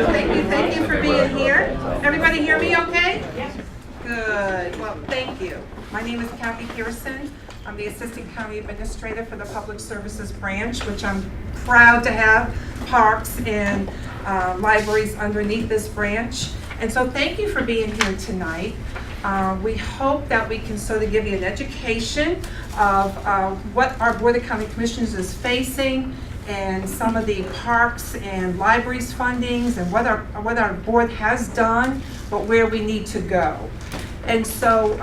Thank you for being here. Everybody hear me okay? Yes. Good, well, thank you. My name is Kathy Pearson. I'm the Assistant County Administrator for the Public Services Branch, which I'm proud to have parks and libraries underneath this branch. And so thank you for being here tonight. We hope that we can sort of give you an education of what our Board of County Commissioners is facing and some of the parks and libraries fundings and what our board has done, but where we need to go. And so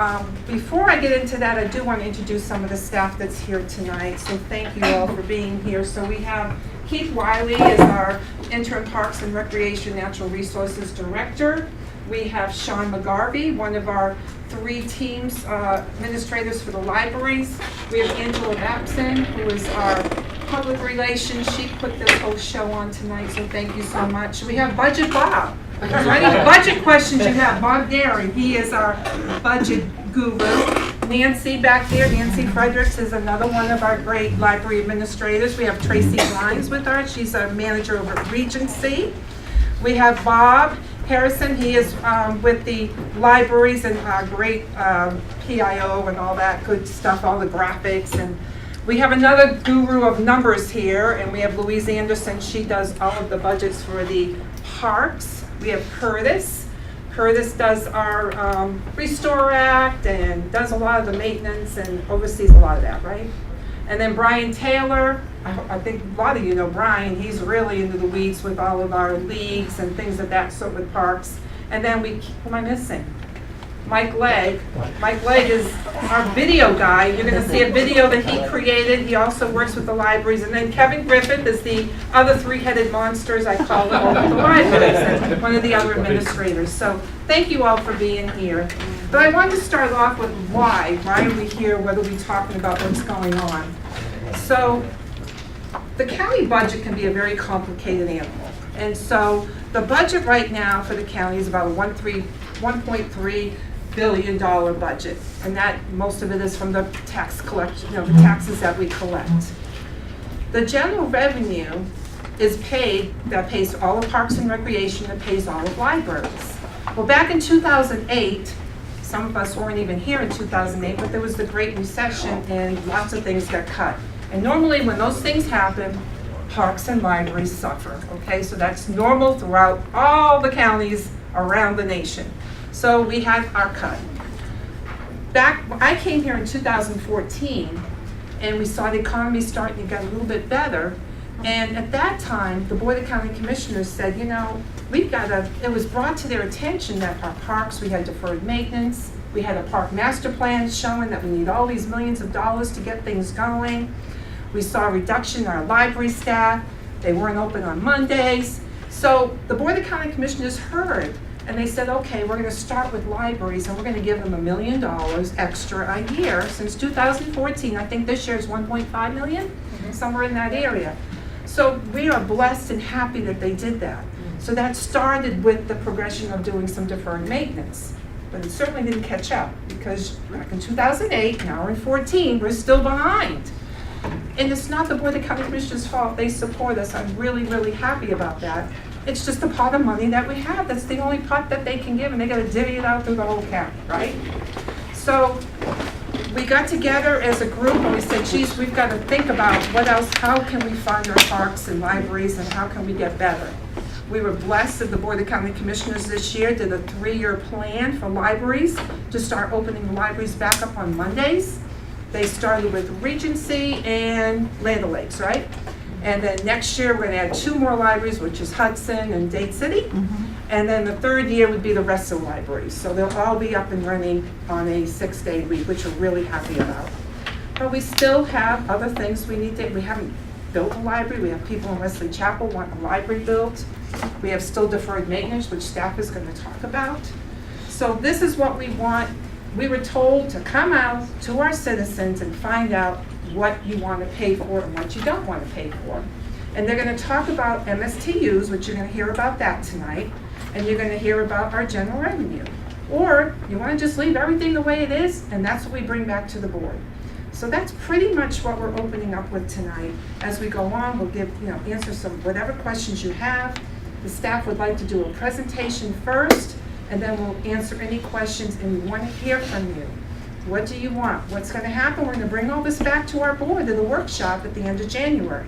before I get into that, I do want to introduce some of the staff that's here tonight. So thank you all for being here. So we have Keith Wiley is our Interim Parks and Recreation Natural Resources Director. We have Sean McGarvey, one of our 3 teams administrators for the libraries. We have Angela Babson, who is our public relations. She put this whole show on tonight, so thank you so much. We have Budget Bob. So any budget questions you have, Bob Daring, he is our budget guru. Nancy back there, Nancy Fredericks is another one of our great library administrators. We have Tracy Glines with her. She's our manager over at Regency. We have Bob Harrison, he is with the libraries and great PIO and all that good stuff, all the graphics. And we have another guru of numbers here, and we have Louise Anderson. She does all of the budgets for the parks. We have Curtis. Curtis does our Restore Act and does a lot of the maintenance and oversees a lot of that, right? And then Brian Taylor, I think a lot of you know Brian. He's really into the weeds with all of our leagues and things of that sort with parks. And then who am I missing? Mike Legg. Mike Legg is our video guy. You're going to see a video that he created. He also works with the libraries. And then Kevin Griffith is the other 3-headed monsters, I call them, over the libraries, and one of the other administrators. So thank you all for being here. But I wanted to start off with why. Why are we here? What are we talking about? What's going on? So the county budget can be a very complicated animal. And so the budget right now for the county is about a $1.3 billion budget, and that most of it is from the tax collection, the taxes that we collect. The general revenue is that pays all of Parks and Recreation, that pays all of libraries. Well, back in 2008, some of us weren't even here in 2008, but there was the Great Recession and lots of things got cut. And normally when those things happen, parks and libraries suffer, okay? So that's normal throughout all the counties around the nation. So we had our cut. I came here in 2014, and we saw the economy starting to get a little bit better. And at that time, the Board of County Commissioners said, it was brought to their attention that our parks, we had deferred maintenance, we had a park master plan showing that we need all these millions of dollars to get things going. We saw a reduction in our library staff. They weren't open on Mondays. So the Board of County Commissioners heard, and they said, okay, we're going to start with libraries, and we're going to give them $1 million extra a year. Since 2014, I think this year is 1.5 million, somewhere in that area. So we are blessed and happy that they did that. So that started with the progression of doing some deferred maintenance. But it certainly didn't catch up, because back in 2008, now we're in 14, we're still behind. And it's not the Board of County Commissioners' fault. They support us. I'm really, really happy about that. It's just a pot of money that we have. That's the only pot that they can give, and they got to divvy it out through the whole county, right? So we got together as a group, and we said, geez, we've got to think about what else, how can we fund our parks and libraries, and how can we get better? We were blessed that the Board of County Commissioners this year did a 3-year plan for libraries to start opening the libraries back up on Mondays. They started with Regency and Land O'Lakes, right? And then next year, we're going to add 2 more libraries, which is Hudson and Dade City. And then the 3rd year would be the rest of the libraries. So they'll all be up and running on a 6-day week, which we're really happy about. But we still have other things we need to, we haven't built a library. We have people in Wesley Chapel want a library built. We have still deferred maintenance, which staff is going to talk about. So this is what we want. We were told to come out to our citizens and find out what you want to pay for and what you don't want to pay for. And they're going to talk about MSTUs, which you're going to hear about that tonight, and you're going to hear about our general revenue. Or you want to just leave everything the way it is, and that's what we bring back to the board. So that's pretty much what we're opening up with tonight. As we go on, we'll give, answer some whatever questions you have. The staff would like to do a presentation first, and then we'll answer any questions, and we want to hear from you. What do you want? What's going to happen? We're going to bring all this back to our board at the workshop at the end of January.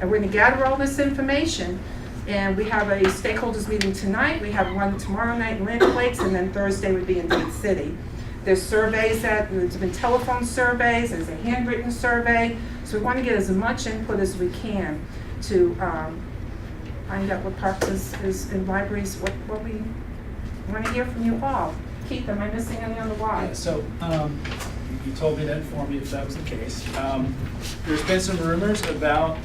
And we're going to gather all this information, and we have a stakeholders meeting tonight. We have one tomorrow night in Land Lakes, and then Thursday would be in Dade City. There's surveys there's been telephone surveys, there's a handwritten survey. So we want to get as much input as we can to find out what parks is in libraries, what we want to hear from you all. Keith, am I missing any on the why? Yeah, so you told me to inform you if that was the case. There's been some rumors about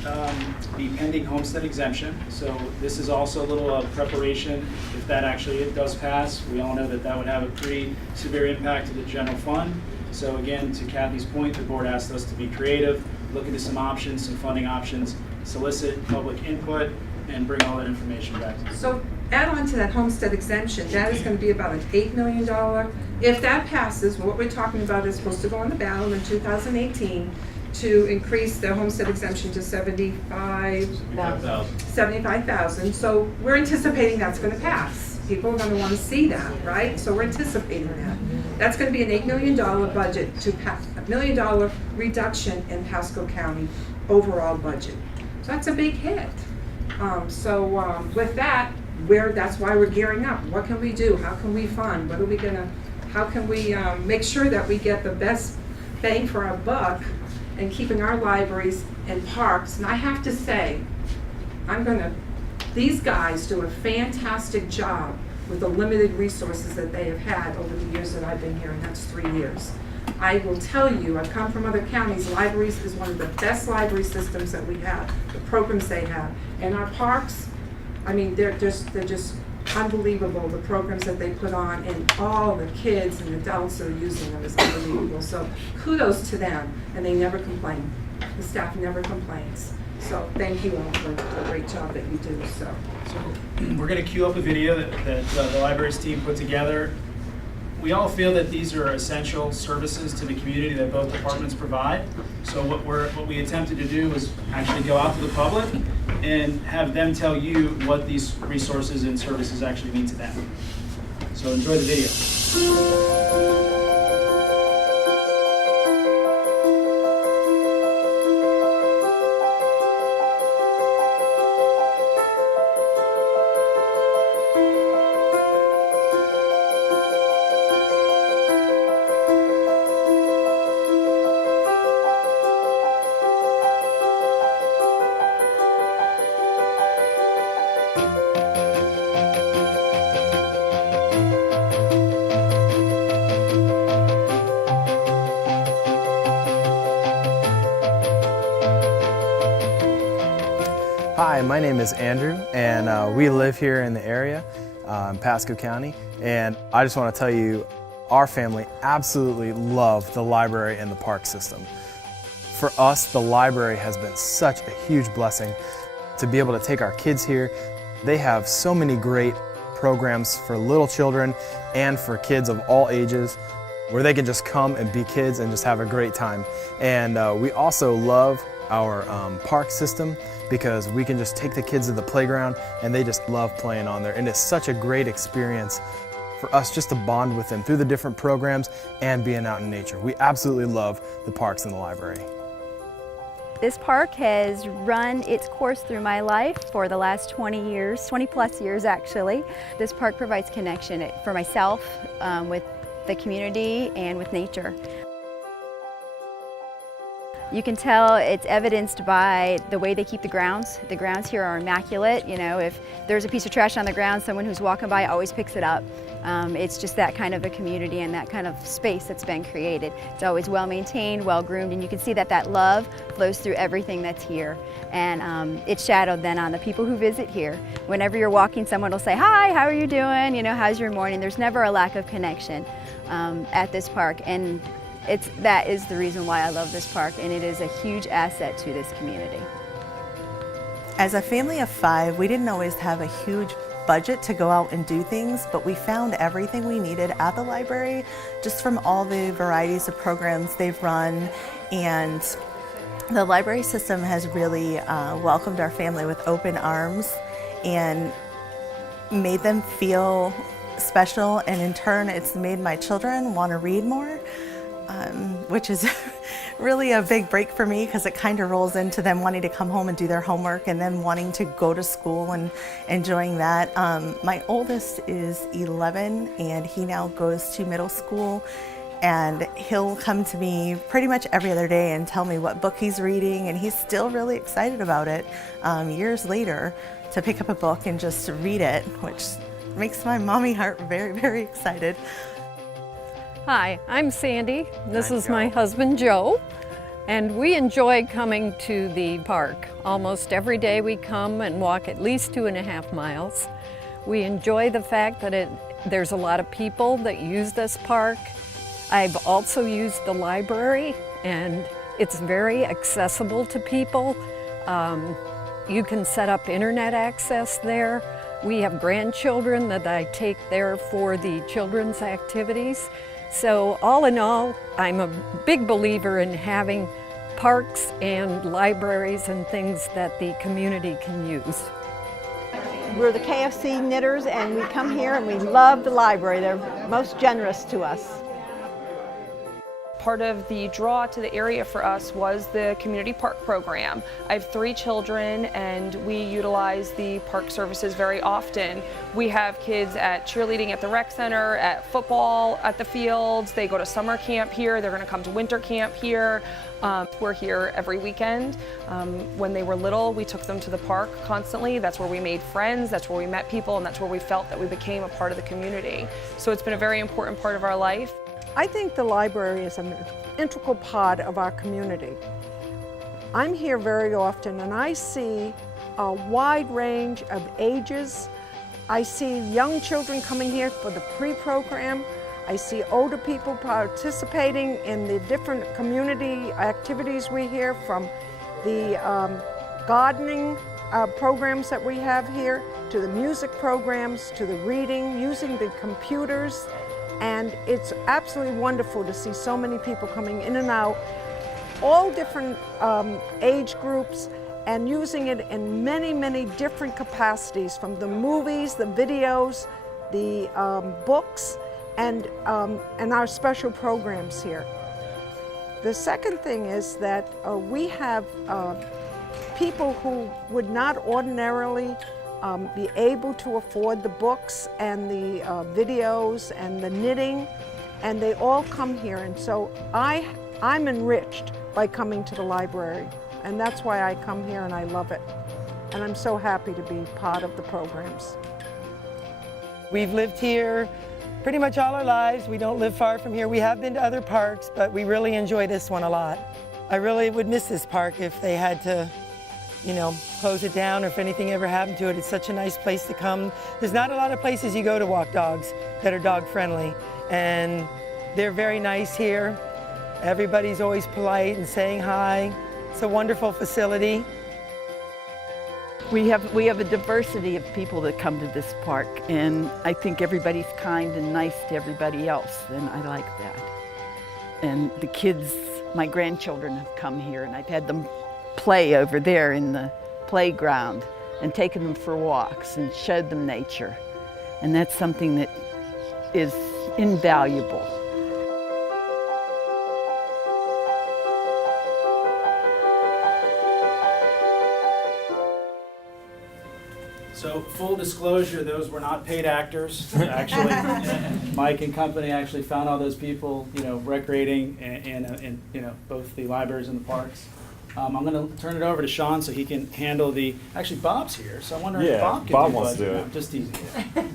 the pending homestead exemption. So this is also a little preparation if that actually does pass. We all know that that would have a pretty severe impact to the general fund. So again, to Kathy's point, the board asked us to be creative, look into some options, some funding options, solicit public input, and bring all that information back. So add on to that homestead exemption, that is going to be about an $8 million. If that passes, what we're talking about is supposed to go on the ballot in 2018 to increase the homestead exemption to $75,000. So we're anticipating that's going to pass. People are going to want to see that, right? So we're anticipating that. That's going to be an $8 million budget to $1 million reduction in Pasco County overall budget. So that's a big hit. With that, that's why we're gearing up. What can we do? How can we fund? How can we make sure that we get the best bang for our buck in keeping our libraries and parks? And I have to say, these guys do a fantastic job with the limited resources that they have had over the years that I've been here, and that's 3 years. I will tell you, I've come from other counties, libraries is one of the best library systems that we have, the programs they have. And our parks, I mean, they're just unbelievable, the programs that they put on, and all the kids and adults that are using them is unbelievable. So kudos to them, and they never complain. The staff never complains. So thank you all for the great job that you do. So we're going to queue up a video that the libraries team put together. We all feel that these are essential services to the community that both departments provide. So what we attempted to do was actually go out to the public and have them tell you what these resources and services actually mean to them. So enjoy the video. Hi, my name is Andrew, and we live here in the area, in Pasco County, and I just want to tell you, our family absolutely love the library and the park system. For us, the library has been such a huge blessing to be able to take our kids here. They have so many great programs for little children and for kids of all ages, where they can just come and be kids and just have a great time. And we also love our park system, because we can just take the kids to the playground and they just love playing on there. And it's such a great experience for us just to bond with them through the different programs and being out in nature. We absolutely love the parks and the library. This park has run its course through my life for the last 20 years, 20 plus years actually. This park provides connection for myself with the community and with nature. You can tell it's evidenced by the way they keep the grounds. The grounds here are immaculate. You know, if there's a piece of trash on the ground, someone who's walking by always picks it up. It's just that kind of a community and that kind of space that's been created. It's always well maintained, well groomed, and you can see that that love flows through everything that's here. And it's shadowed then on the people who visit here. Whenever you're walking, someone will say, "Hi, how are you doing? You know, how's your morning?" There's never a lack of connection at this park. And that is the reason why I love this park, and it is a huge asset to this community. As a family of 5, we didn't always have a huge budget to go out and do things, but we found everything we needed at the library, just from all the varieties of programs they've run. And the library system has really welcomed our family with open arms. And made them feel special, and in turn it's made my children want to read more, which is really a big break for me because it kind of rolls into them wanting to come home and do their homework and then wanting to go to school and enjoying that. My oldest is 11 and he now goes to middle school, and he'll come to me pretty much every other day and tell me what book he's reading, and he's still really excited about it years later to pick up a book and just read it, which makes my mommy heart very, very excited. Hi, I'm Sandy. This is my husband, Joe, and we enjoy coming to the park. Almost every day we come and walk at least 2.5 miles. We enjoy the fact that there's a lot of people that use this park. I've also used the library, and it's very accessible to people. You can set up internet access there. We have grandchildren that I take there for the children's activities. So all in all, I'm a big believer in having parks and libraries and things that the community can use. We're the KFC knitters, and we come here and we love the library. They're most generous to us. Part of the draw to the area for us was the community park program. I have 3 children and we utilize the park services very often. We have kids at cheerleading at the rec center, at football at the fields. They go to summer camp here. They're going to come to winter camp here. We're here every weekend. When they were little, we took them to the park constantly. That's where we made friends, that's where we met people, and that's where we felt that we became a part of the community. So it's been a very important part of our life. I think the library is an integral part of our community. I'm here very often and I see a wide range of ages. I see young children coming here for the pre-program. I see older people participating in the different community activities we hear, from the gardening programs that we have here, to the music programs, to the reading, using the computers. And it's absolutely wonderful to see so many people coming in and out, all different age groups, and using it in many, many different capacities, from the movies, the videos, the books, and our special programs here. The second thing is that we have people who would not ordinarily be able to afford the books and the videos and the knitting, and they all come here, and so I'm enriched by coming to the library, and that's why I come here and I love it, and I'm so happy to be part of the programs. We've lived here pretty much all our lives. We don't live far from here. We have been to other parks, but we really enjoy this one a lot. I really would miss this park if they had to, close it down, or if anything ever happened to it. It's such a nice place to come. There's not a lot of places you go to walk dogs that are dog friendly, and they're very nice here. Everybody's always polite and saying hi. It's a wonderful facility. We have a diversity of people that come to this park, and I think everybody's kind and nice to everybody else, and I like that. And the kids, my grandchildren, have come here, and I've had them play over there in the playground and taken them for walks and showed them nature. And that's something that is invaluable. So full disclosure, those were not paid actors. Actually, Mike and company actually found all those people, recreating in both the libraries and the parks. I'm going to turn it over to Sean so he can handle actually Bob's here, so I wonder if Bob can Bob do wants budget. to do it. No, just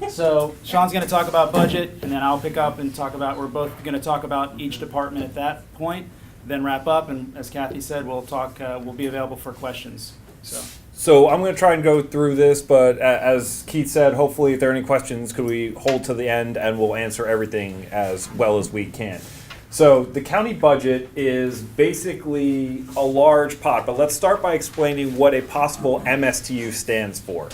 easy. So Sean's going to talk about budget, and then I'll pick up and talk about, we're both going to talk about each department at that point, then wrap up, and as Kathy said, we'll be available for questions. So I'm going to try and go through this, but as Keith said, hopefully if there are any questions, could we hold to the end and we'll answer everything as well as we can. So the county budget is basically a large pot, but let's start by explaining what a possible MStu stands for.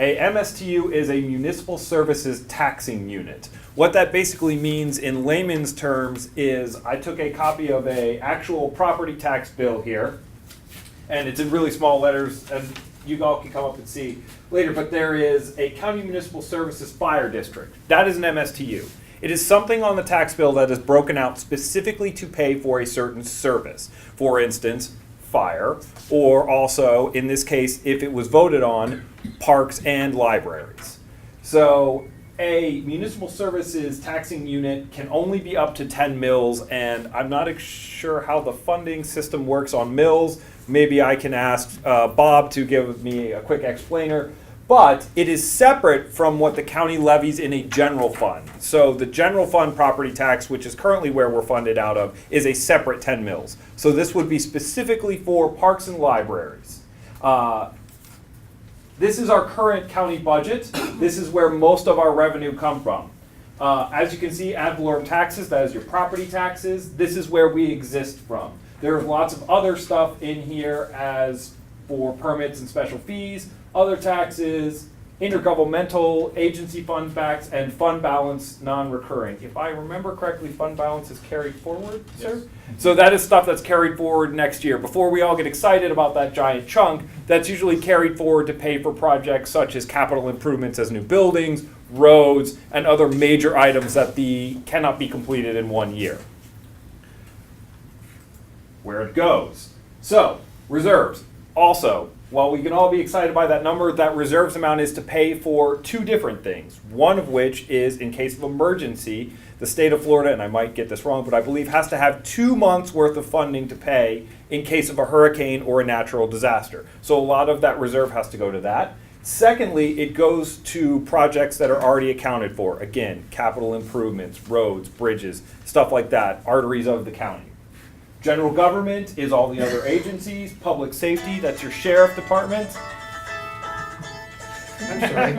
A MStu is a municipal services taxing unit. What that basically means in layman's terms is I took a copy of an actual property tax bill here, and it's in really small letters, and you all can come up and see later, but there is a County Municipal Services Fire District. That is an MSTU. It is something on the tax bill that is broken out specifically to pay for a certain service. For instance, fire, or also, in this case, if it was voted on, parks and libraries. So a municipal services taxing unit can only be up to 10 mills, and I'm not sure how the funding system works on mills. Maybe I can ask Bob to give me a quick explainer. But it is separate from what the county levies in a general fund. So the general fund property tax, which is currently where we're funded out of, is a separate 10 mills. So this would be specifically for parks and libraries. This is our current county budget. This is where most of our revenue comes from. As you can see, ad valorem taxes, that is your property taxes. This is where we exist from. There's lots of other stuff in here as for permits and special fees, other taxes, intergovernmental agency fund backs, and fund balance non-recurring. If I remember correctly, fund balance is carried forward, sir? So that is stuff that's carried forward next year. Before we all get excited about that giant chunk, that's usually carried forward to pay for projects such as capital improvements as new buildings, roads, and other major items that cannot be completed in 1 year. Where it goes. So, reserves. Also, while we can all be excited by that number, that reserves amount is to pay for two different things. One of which is, in case of emergency, the state of Florida, and I might get this wrong, but I believe has to have 2 months worth of funding to pay in case of a hurricane or a natural disaster. So a lot of that reserve has to go to that. Secondly, it goes to projects that are already accounted for. Again, capital improvements, roads, bridges, stuff like that, arteries of the county. General government is all the other agencies. Public safety, that's your sheriff department. I'm sorry.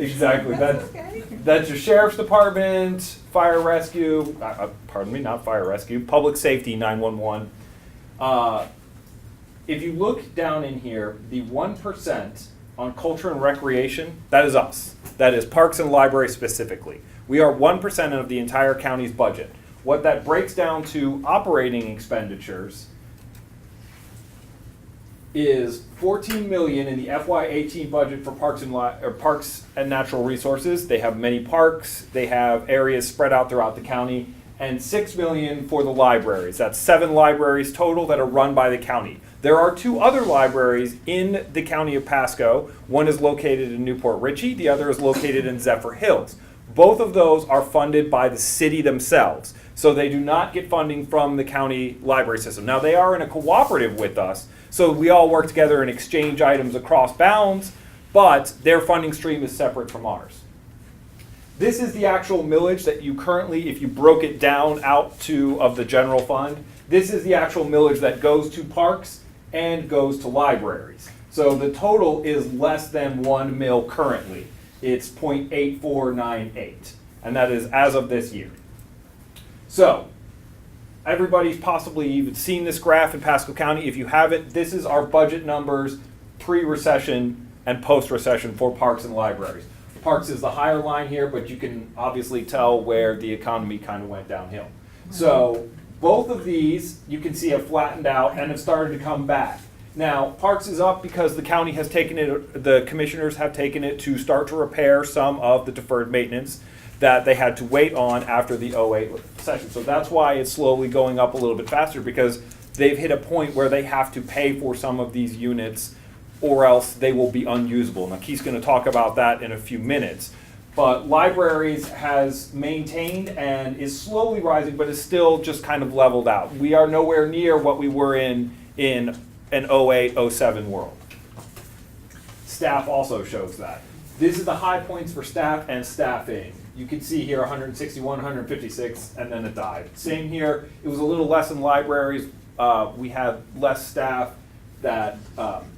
Exactly. That's your sheriff's department, fire rescue, pardon me, not fire rescue, public safety, 911. If you look down in here, the 1% on culture and recreation, that is us. That is parks and library specifically. We are 1% of the entire county's budget. What that breaks down to operating expenditures is $14 million in the FY18 budget for parks and natural resources. They have many parks. They have areas spread out throughout the county, and $6 million for the libraries. That's 7 libraries total that are run by the county. There are 2 other libraries in the county of Pasco. One is located in Newport Richey. The other is located in Zephyr Hills. Both of those are funded by the city themselves. So they do not get funding from the county library system. Now they are in a cooperative with us, so we all work together and exchange items across bounds, but their funding stream is separate from ours. This is the actual millage that you currently, if you broke it down out to of the general fund, this is the actual millage that goes to parks and goes to libraries. So the total is less than 1 mil currently. It's 0.8498, and that is as of this year. So, everybody's possibly even seen this graph in Pasco County. If you haven't, this is our budget numbers pre-recession and post-recession for parks and libraries. Parks is the higher line here, but you can obviously tell where the economy kind of went downhill. So, both of these, you can see, have flattened out and have started to come back. Now, parks is up because the county has taken it, the commissioners have taken it to start to repair some of the deferred maintenance that they had to wait on after the 08 session. So that's why it's slowly going up a little bit faster, because they've hit a point where they have to pay for some of these units or else they will be unusable. Now Keith's going to talk about that in a few minutes. But libraries has maintained and is slowly rising, but is still just kind of leveled out. We are nowhere near what we were in an 08-07 world. Staff also shows that. This is the high points for staff and staffing. You can see here 161, 156, and then it died. Same here. It was a little less in libraries. We had less staff that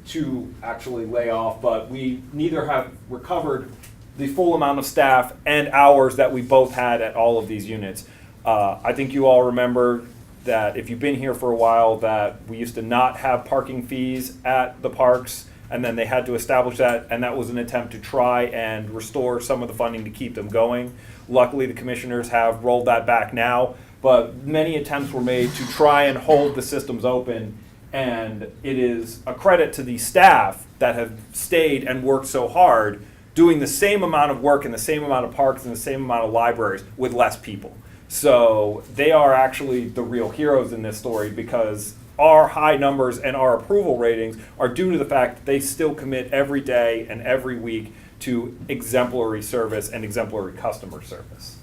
to actually lay off, but we neither have recovered the full amount of staff and hours that we both had at all of these units. I think you all remember that if you've been here for a while, that we used to not have parking fees at the parks, and then they had to establish that, and that was an attempt to try and restore some of the funding to keep them going. Luckily, the commissioners have rolled that back now, but many attempts were made to try and hold the systems open, And it is a credit to the staff that have stayed and worked so hard doing the same amount of work in the same amount of parks and the same amount of libraries with less people. So they are actually the real heroes in this story, because our high numbers and our approval ratings are due to the fact that they still commit every day and every week to exemplary service and exemplary customer service.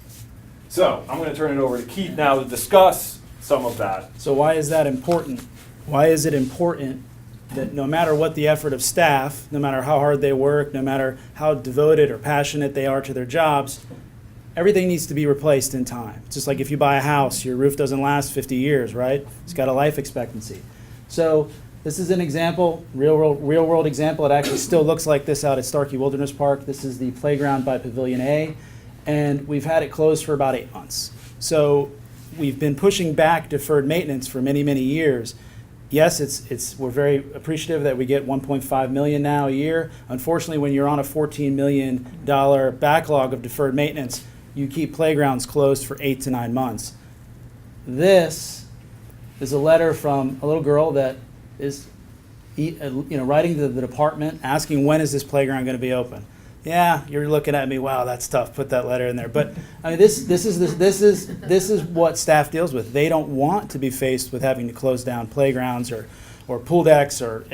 So I'm going to turn it over to Keith now to discuss some of that. So why is that important? Why is it important that no matter what the effort of staff, no matter how hard they work, no matter how devoted or passionate they are to their jobs, everything needs to be replaced in time? It's just like if you buy a house, your roof doesn't last 50 years, right? It's got a life expectancy. So this is an example, real world example. It actually still looks like this out at Starkey Wilderness Park. This is the playground by Pavilion A, and we've had it closed for about 8 months. So we've been pushing back deferred maintenance for many, many years. Yes, we're very appreciative that we get $1.5 million now a year. Unfortunately, when you're on a $14 million backlog of deferred maintenance, you keep playgrounds closed for 8 to 9 months. This is a letter from a little girl that is writing to the department asking, when is this playground going to be open? Yeah, you're looking at me, wow, that's tough, put that letter in there. But I mean, this is what staff deals with. They don't want to be faced with having to close down playgrounds or pool decks or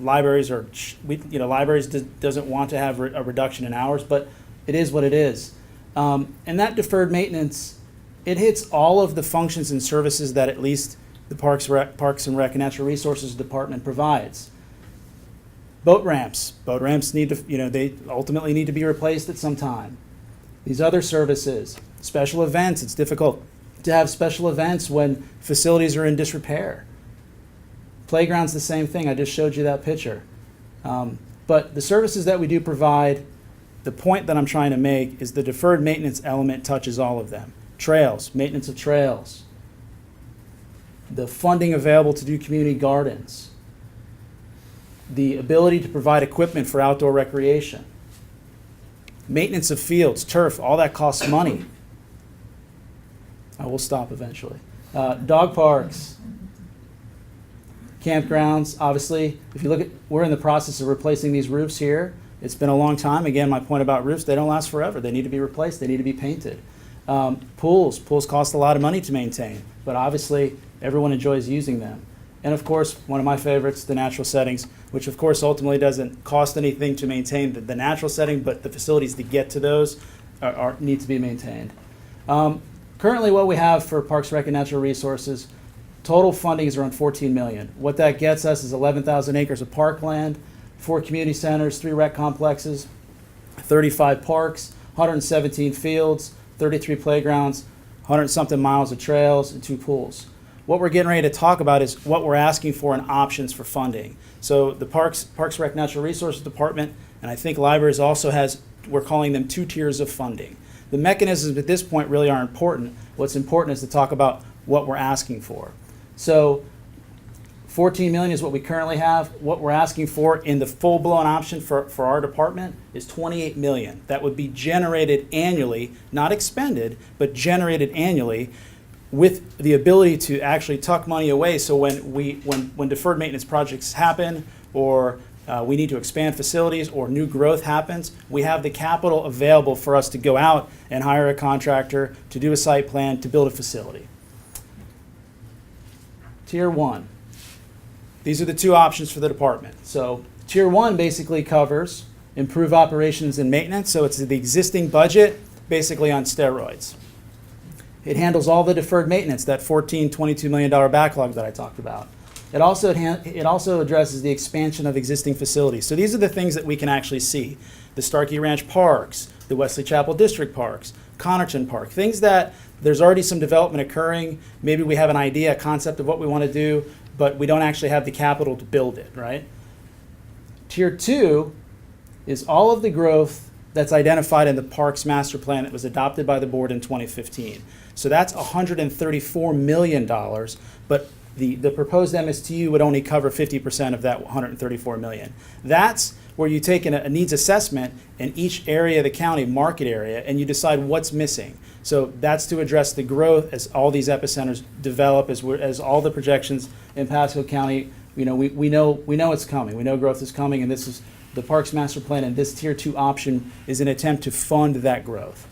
libraries libraries doesn't want to have a reduction in hours, but it is what it is. And that deferred maintenance, it hits all of the functions and services that at least the Parks and Rec and Natural Resources Department provides. Boat ramps need to, they ultimately need to be replaced at some time. These other services, special events, it's difficult to have special events when facilities are in disrepair. Playground's the same thing, I just showed you that picture. But the services that we do provide, the point that I'm trying to make is the deferred maintenance element touches all of them. Trails, maintenance of trails. The funding available to do community gardens. The ability to provide equipment for outdoor recreation. Maintenance of fields, turf, all that costs money. I will stop eventually. Dog parks. Campgrounds, obviously, if you look at, we're in the process of replacing these roofs here. It's been a long time. Again, my point about roofs, they don't last forever. They need to be replaced. They need to be painted. Pools cost a lot of money to maintain, but obviously everyone enjoys using them. And of course, one of my favorites, the natural settings, which of course ultimately doesn't cost anything to maintain the natural setting, but the facilities to get to those need to be maintained. Currently what we have for Parks, Rec, and Natural Resources, total funding is around $14 million. What that gets us is 11,000 acres of parkland, 4 community centers, 3 rec complexes, 35 parks, 117 fields, 33 playgrounds, 100-something miles of trails, and 2 pools. What we're getting ready to talk about is what we're asking for and options for funding. So the Parks, Rec, Natural Resources Department, and I think Libraries also has, we're calling them 2 tiers of funding. The mechanisms at this point really aren't important. What's important is to talk about what we're asking for. So $14 million is what we currently have. What we're asking for in the full-blown option for our department is $28 million. That would be generated annually, not expended, but generated annually, with the ability to actually tuck money away, so when deferred maintenance projects happen, or we need to expand facilities, or new growth happens, we have the capital available for us to go out and hire a contractor to do a site plan to build a facility. Tier 1. These are the 2 options for the department. So Tier 1 basically covers improve operations and maintenance, so it's the existing budget basically on steroids. It handles all the deferred maintenance, that $22 million backlog that I talked about. It also addresses the expansion of existing facilities. So these are the things that we can actually see. The Starkey Ranch Parks, the Wesley Chapel District Parks, Connerton Park, things that there's already some development occurring. Maybe we have an idea, a concept of what we want to do, but we don't actually have the capital to build it, right? Tier 2 is all of the growth that's identified in the Parks Master Plan that was adopted by the board in 2015. So that's $134 million, but the proposed MStu would only cover 50% of that $134 million. That's where you take a needs assessment in each area of the county, market area, and you decide what's missing. So that's to address the growth as all these epicenters develop, as all the projections in Pasco County we know it's coming. We know growth is coming, and this is the Parks Master Plan, and this Tier 2 option is an attempt to fund that growth.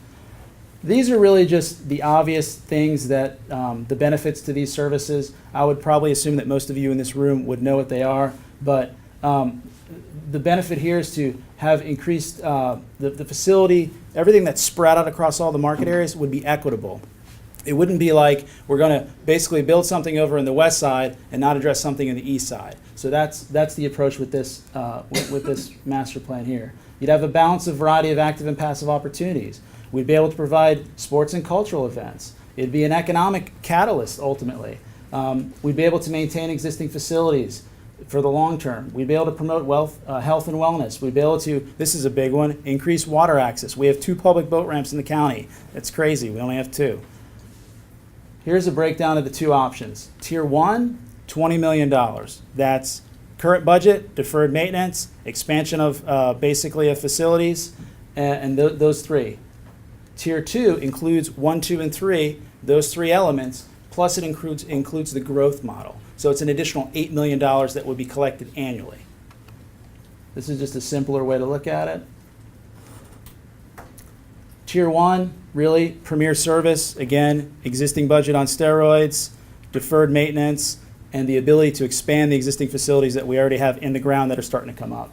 These are really just the obvious things that the benefits to these services. I would probably assume that most of you in this room would know what they are, but the benefit here is to have increased the facility. Everything that's spread out across all the market areas would be equitable. It wouldn't be like we're going to basically build something over in the west side and not address something in the east side. So that's the approach with this master plan here. You'd have a balance of variety of active and passive opportunities. We'd be able to provide sports and cultural events. It'd be an economic catalyst ultimately. We'd be able to maintain existing facilities for the long term. We'd be able to promote health and wellness. We'd be able to, this is a big one, increase water access. We have 2 public boat ramps in the county. That's crazy, we only have 2. Here's a breakdown of the 2 options. Tier 1, $20 million. That's current budget, deferred maintenance, expansion of basically of facilities, and those 3. Tier 2 includes 1, 2, and 3, those 3 elements, plus it includes the growth model. So it's an additional $8 million that would be collected annually. This is just a simpler way to look at it. Tier 1, really premier service, again, existing budget on steroids, deferred maintenance, and the ability to expand the existing facilities that we already have in the ground that are starting to come up.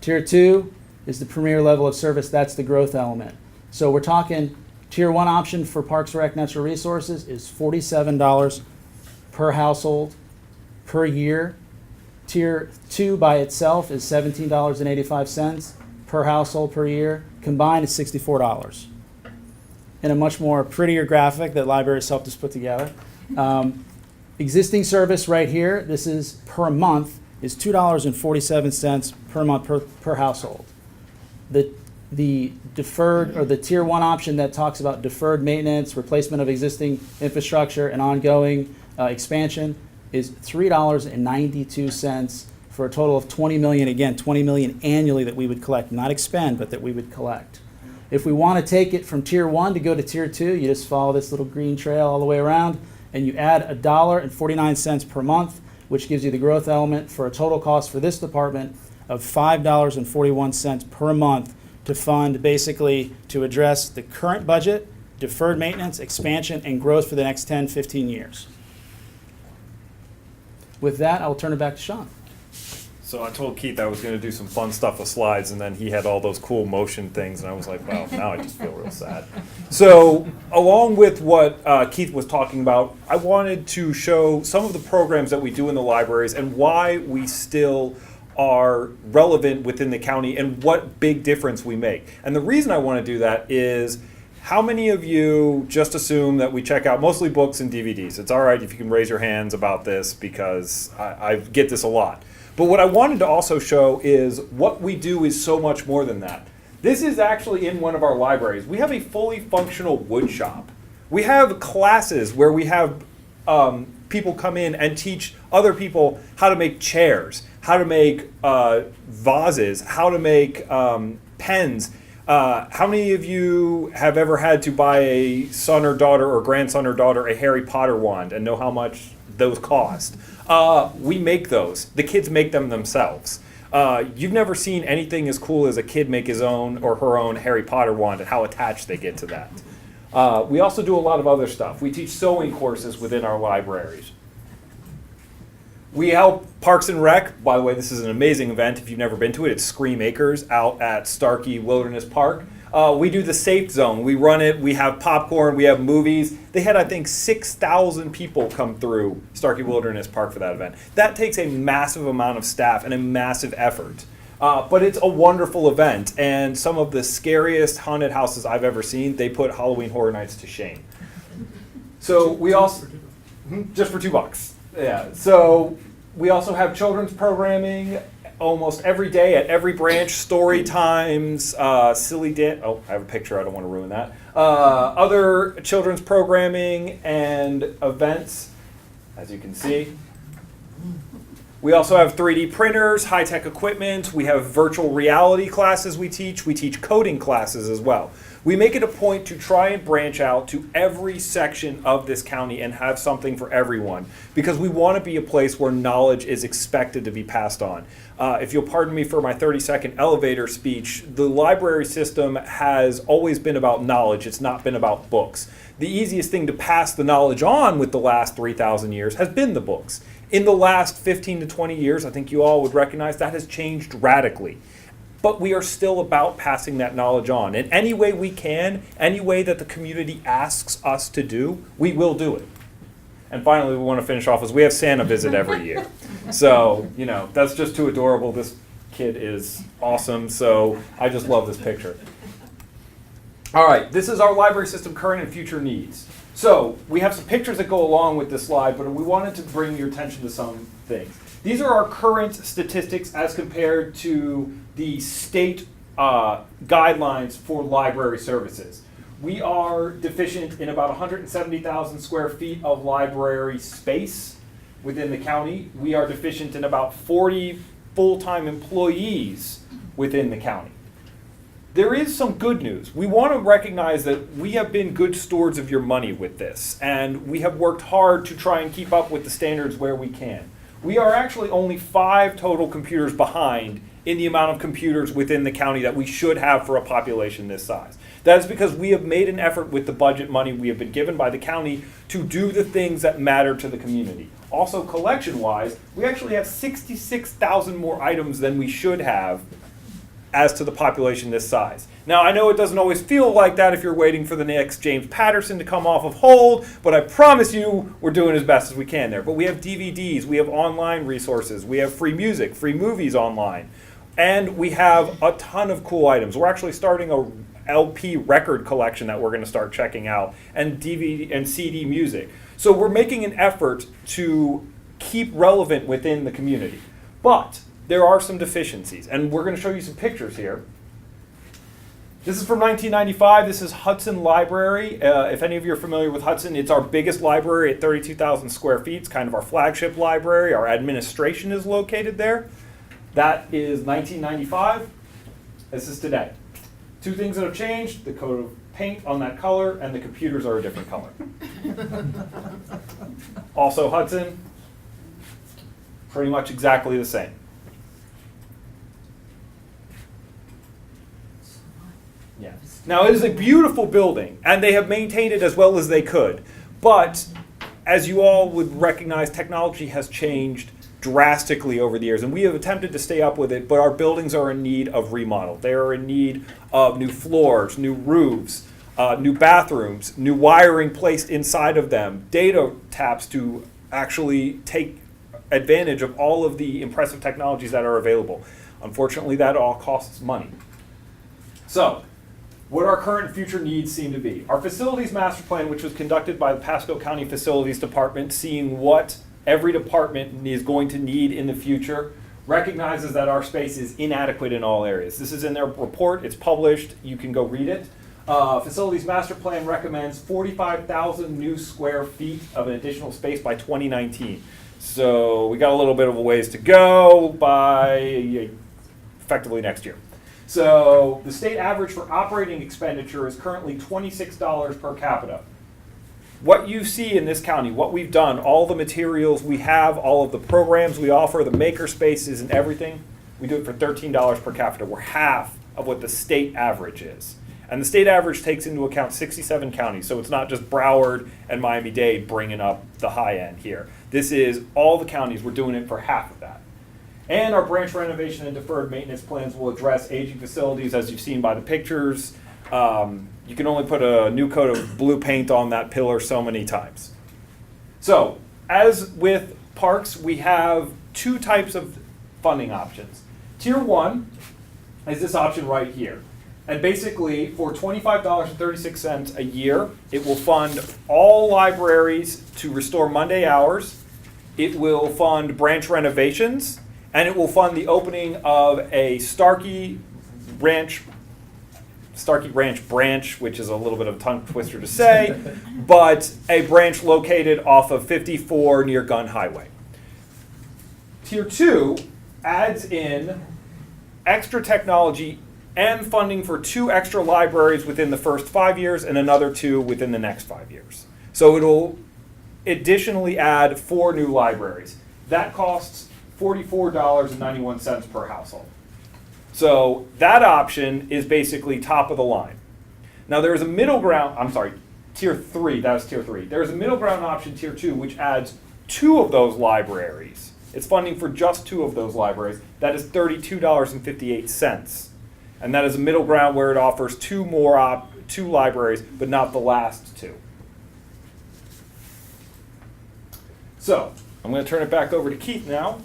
Tier 2 is the premier level of service, that's the growth element. So we're talking Tier 1 option for Parks, Rec, Natural Resources is $47 per household per year. Tier 2 by itself is $17.85 per household per year. Combined is $64. In a much more prettier graphic that libraries helped us put together. Existing service right here, this is per month, is $2.47 per month per household. The deferred, or the Tier 1 option that talks about deferred maintenance, replacement of existing infrastructure, and ongoing expansion is $3.92 for a total of $20 million, again, $20 million annually that we would collect, not expend, but that we would collect. If we want to take it from Tier 1 to go to Tier 2, you just follow this little green trail all the way around, and you add $1.49 per month, which gives you the growth element for a total cost for this department of $5.41 per month to fund, basically to address the current budget, deferred maintenance, expansion, and growth for the next 10, 15 years. With that, I'll turn it back to Sean. So I told Keith I was going to do some fun stuff with slides, and then he had all those cool motion things, and I was like, wow, now I just feel real sad. So along with what Keith was talking about, I wanted to show some of the programs that we do in the libraries and why we still are relevant within the county and what big difference we make. And the reason I want to do that is, how many of you just assume that we check out mostly books and DVDs? It's all right if you can raise your hands about this, because I get this a lot. But what I wanted to also show is what we do is so much more than that. This is actually in one of our libraries. We have a fully functional wood shop. We have classes where we have people come in and teach other people how to make chairs, how to make vases, how to make pens. How many of you have ever had to buy a son or daughter or grandson or daughter a Harry Potter wand and know how much those cost? We make those. The kids make them themselves. You've never seen anything as cool as a kid make his own or her own Harry Potter wand and how attached they get to that. We also do a lot of other stuff. We teach sewing courses within our libraries. We help Parks and Rec. By the way, this is an amazing event. If you've never been to it, it's Scream Acres out at Starkey Wilderness Park. We do the Safe Zone. We run it. We have popcorn. We have movies. They had, I think, 6,000 people come through Starkey Wilderness Park for that event. That takes a massive amount of staff and a massive effort. But it's a wonderful event. And some of the scariest haunted houses I've ever seen, they put Halloween Horror Nights to shame. So we also, just for $2. Yeah. So we also have children's programming almost every day at every branch, story times, silly dance. Oh, I have a picture. I don't want to ruin that. Other children's programming and events, as you can see. We also have 3D printers, high-tech equipment. We have virtual reality classes we teach. We teach coding classes as well. We make it a point to try and branch out to every section of this county and have something for everyone, because we want to be a place where knowledge is expected to be passed on. If you'll pardon me for my 30-second elevator speech, the library system has always been about knowledge. It's not been about books. The easiest thing to pass the knowledge on with the last 3,000 years has been the books. In the last 15 to 20 years, I think you all would recognize that has changed radically. But we are still about passing that knowledge on. In any way we can, any way that the community asks us to do, we will do it. And finally, we want to finish off as we have Santa visit every year. So, you know, that's just too adorable. This kid is awesome, so I just love this picture. All right, this is our library system current and future needs. So we have some pictures that go along with this slide, but we wanted to bring your attention to some things. These are our current statistics as compared to the state guidelines for library services. We are deficient in about 170,000 square feet of library space within the county. We are deficient in about 40 full-time employees within the county. There is some good news. We want to recognize that we have been good stewards of your money with this, and we have worked hard to try and keep up with the standards where we can. We are actually only 5 total computers behind in the amount of computers within the county that we should have for a population this size. That is because we have made an effort with the budget money we have been given by the county to do the things that matter to the community. Also, collection-wise, we actually have 66,000 more items than we should have as to the population this size. Now, I know it doesn't always feel like that if you're waiting for the next James Patterson to come off of hold, but I promise you we're doing as best as we can there. But we have DVDs, we have online resources, we have free music, free movies online, and we have a ton of cool items. We're actually starting a LP record collection that we're going to start checking out, and DVD and CD music. So we're making an effort to keep relevant within the community. But there are some deficiencies, and we're going to show you some pictures here. This is from 1995. This is Hudson Library. If any of you are familiar with Hudson, it's our biggest library at 32,000 square feet. It's kind of our flagship library. Our administration is located there. That is 1995. This is today. 2 things that have changed: the coat of paint on that color, and the computers are a different color. Also Hudson, pretty much exactly the same. Yeah. Now, it is a beautiful building, and they have maintained it as well as they could. But as you all would recognize, technology has changed drastically over the years, and we have attempted to stay up with it, but our buildings are in need of remodel. They are in need of new floors, new roofs, new bathrooms, new wiring placed inside of them, data taps to actually take advantage of all of the impressive technologies that are available. Unfortunately, that all costs money. So, what our current and future needs seem to be. Our facilities master plan, which was conducted by the Pasco County Facilities Department, seeing what every department is going to need in the future, recognizes that our space is inadequate in all areas. This is in their report. It's published. You can go read it. Facilities master plan recommends 45,000 new square feet of an additional space by 2019. So we got a little bit of a ways to go by effectively next year. So the state average for operating expenditure is currently $26 per capita. What you see in this county, what we've done, all the materials we have, all of the programs we offer, the maker spaces and everything, we do it for $13 per capita. We're half of what the state average is. And the state average takes into account 67 counties, so it's not just Broward and Miami-Dade bringing up the high end here. This is all the counties. We're doing it for half of that. And our branch renovation and deferred maintenance plans will address aging facilities, as you've seen by the pictures. You can only put a new coat of blue paint on that pillar so many times. So, as with parks, we have 2 types of funding options. Tier 1 is this option right here. And basically, for $25.36 a year, it will fund all libraries to restore Monday hours. It will fund branch renovations. And it will fund the opening of a Starkey Ranch branch, which is a little bit of a tongue twister to say, but a branch located off of 54 near Gun Highway. Tier 2 adds in extra technology and funding for 2 extra libraries within the first 5 years and another 2 within the next 5 years. So it'll additionally add 4 new libraries. That costs $44.91 per household. So that option is basically top of the line. Now there's a middle ground, I'm sorry, Tier 3, that was Tier 3. There's a middle ground option, Tier 2, which adds 2 of those libraries. It's funding for just 2 of those libraries. That is $32.58. And that is a middle ground where it offers 2 libraries, but not the last 2. So, I'm going to turn it back over to Keith now.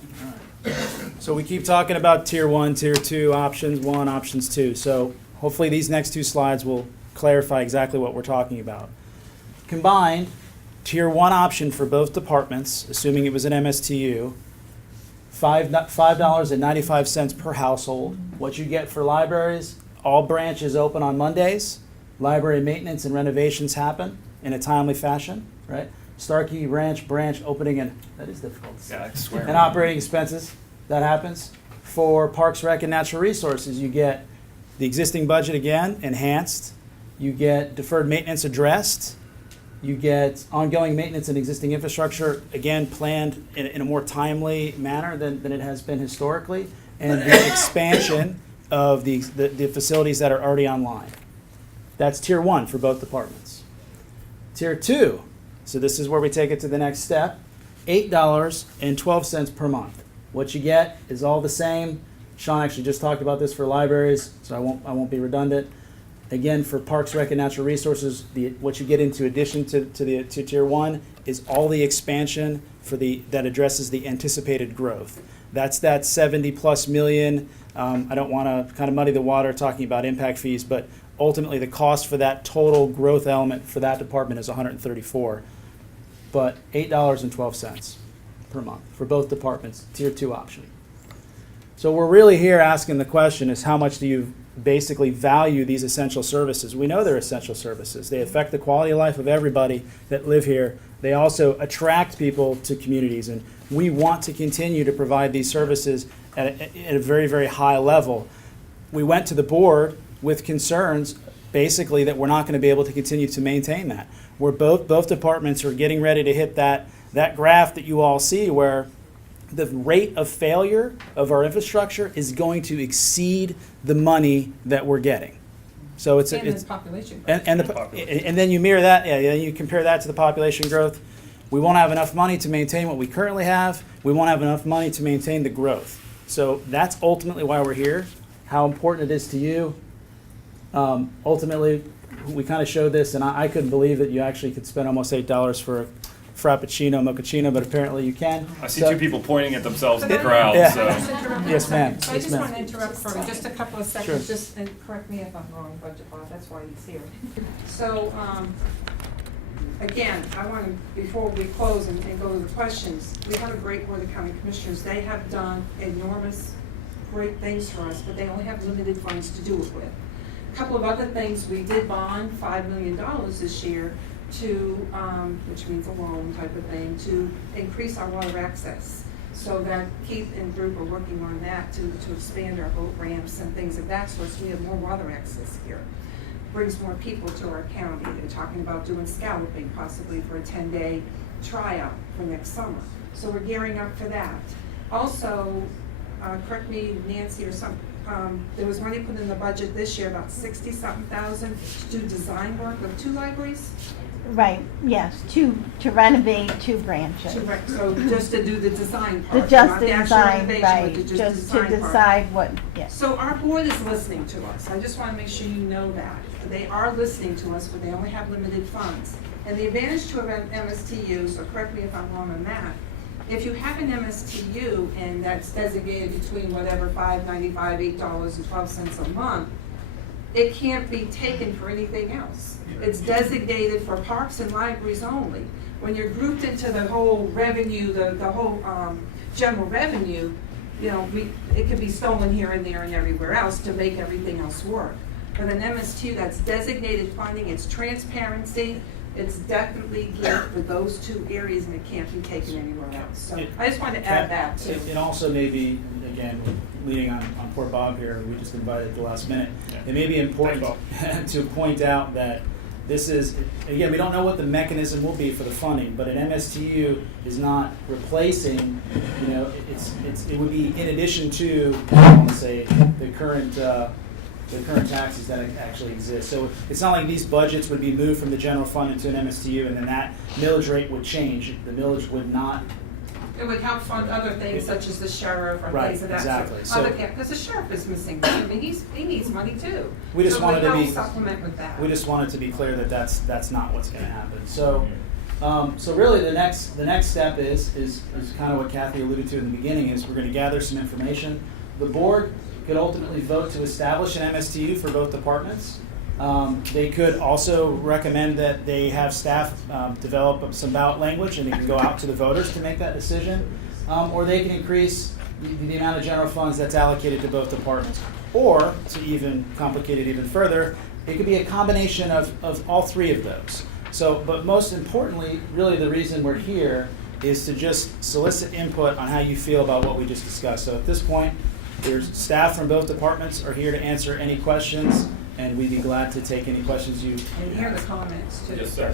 So we keep talking about Tier 1, Tier 2, options 1, options 2. So hopefully these next 2 slides will clarify exactly what we're talking about. Combined, Tier 1 option for both departments, assuming it was an MSTU, $5.95 per household. What you get for libraries, all branches open on Mondays. Library maintenance and renovations happen in a timely fashion, right? Starkey Ranch branch opening, and that is difficult. Yeah, I swear. And operating expenses, that happens. For Parks, Rec, and Natural Resources, you get the existing budget again, enhanced. You get deferred maintenance addressed. You get ongoing maintenance and existing infrastructure, again, planned in a more timely manner than it has been historically. And the expansion of the facilities that are already online. That's Tier 1 for both departments. Tier 2, so this is where we take it to the next step, $8.12 per month. What you get is all the same. Sean actually just talked about this for libraries, so I won't be redundant. Again, for Parks, Rec, and Natural Resources, what you get into addition to Tier 1 is all the expansion that addresses the anticipated growth. That's that 70+ million. I don't want to kind of muddy the water talking about impact fees, but ultimately the cost for that total growth element for that department is $134. But $8.12 per month for both departments, Tier 2 option. So we're really here asking the question is how much do you basically value these essential services? We know they're essential services. They affect the quality of life of everybody that live here. They also attract people to communities, and we want to continue to provide these services at a very, very high level. We went to the board with concerns basically that we're not going to be able to continue to maintain that. Where both departments are getting ready to hit that graph that you all see where the rate of failure of our infrastructure is going to exceed the money that we're getting. So it's population growth. And then you mirror that, then you compare that to the population growth. We won't have enough money to maintain what we currently have. We won't have enough money to maintain the growth. So that's ultimately why we're here, how important it is to you. Ultimately, we kind of showed this, and I couldn't believe that you actually could spend almost $8 for a Frappuccino, mochaccino, but apparently you can. I see 2 people pointing at themselves in the crowd. Yeah. So. Yes, ma'am. So I just want to interrupt for just a couple of seconds, Sure. and correct me if I'm wrong, Budget Bob, that's why he's here. So, again, I want to, before we close and go to the questions, we have a great Board of County Commissioners. They have done enormous, great things for us, but they only have limited funds to do it with. A couple of other things, we did bond $5 million this year to, which means a loan type of thing, to increase our water access. So that Keith and group are working on that to expand our boat ramps and things of that sort, so we have more water access here. Brings more people to our county. They're talking about doing scalloping possibly for a 10-day tryout for next summer. So we're gearing up for that. Also, correct me, Nancy or some, there was money put in the budget this year, about 60-something thousand to do design work of 2 libraries. Right, yes, to renovate 2 branches. So just to do the design part, Just not the actual design, renovation, right, but just to design part. decide what, yes. So our board is listening to us. I just want to make sure you know that. They are listening to us, but they only have limited funds. And the advantage to an MSTU, so correct me if I'm wrong on that, if you have an MSTU and that's designated between whatever $5.95, $8.12 a month, it can't be taken for anything else. It's designated for parks and libraries only. When you're grouped into the whole revenue, the whole general revenue, you know, it could be stolen here and there and everywhere else to make everything else work. But an MSTU, that's designated funding, it's transparency. It's definitely geared for those two areas and it can't be taken anywhere else. So I just wanted to add that too. And also maybe, again, leaning on poor Bob here, we just invited at the last minute. It may be important to point out that this is, again, we don't know what the mechanism will be for the funding, but an MSTU is not replacing, you know, it would be in addition to, I want to say, the current taxes that actually exist. So it's not like these budgets would be moved from the general fund into an MSTU and then that millage rate would change. The millage would not. It would help fund other things such as the sheriff or Right, things of that exactly. sort. Because the sheriff is missing. I mean, he needs money too. We just wanted to be supplement with that. We just wanted to be clear that that's not what's going to happen. So, so really the next step is kind of what Kathy alluded to in the beginning. Is we're going to gather some information. The board could ultimately vote to establish an MSTU for both departments. They could also recommend that they have staff develop some ballot language and it can go out to the voters to make that decision. Or they can increase the amount of general funds that's allocated to both departments. Or, to even complicate it even further, it could be a combination of all three of those. So, but most importantly, really the reason we're here is to just solicit input on how you feel about what we just discussed. So at this point, there's staff from both departments are here to answer any questions, and we'd be glad to take any questions you And hear the comments too. Yes, sir.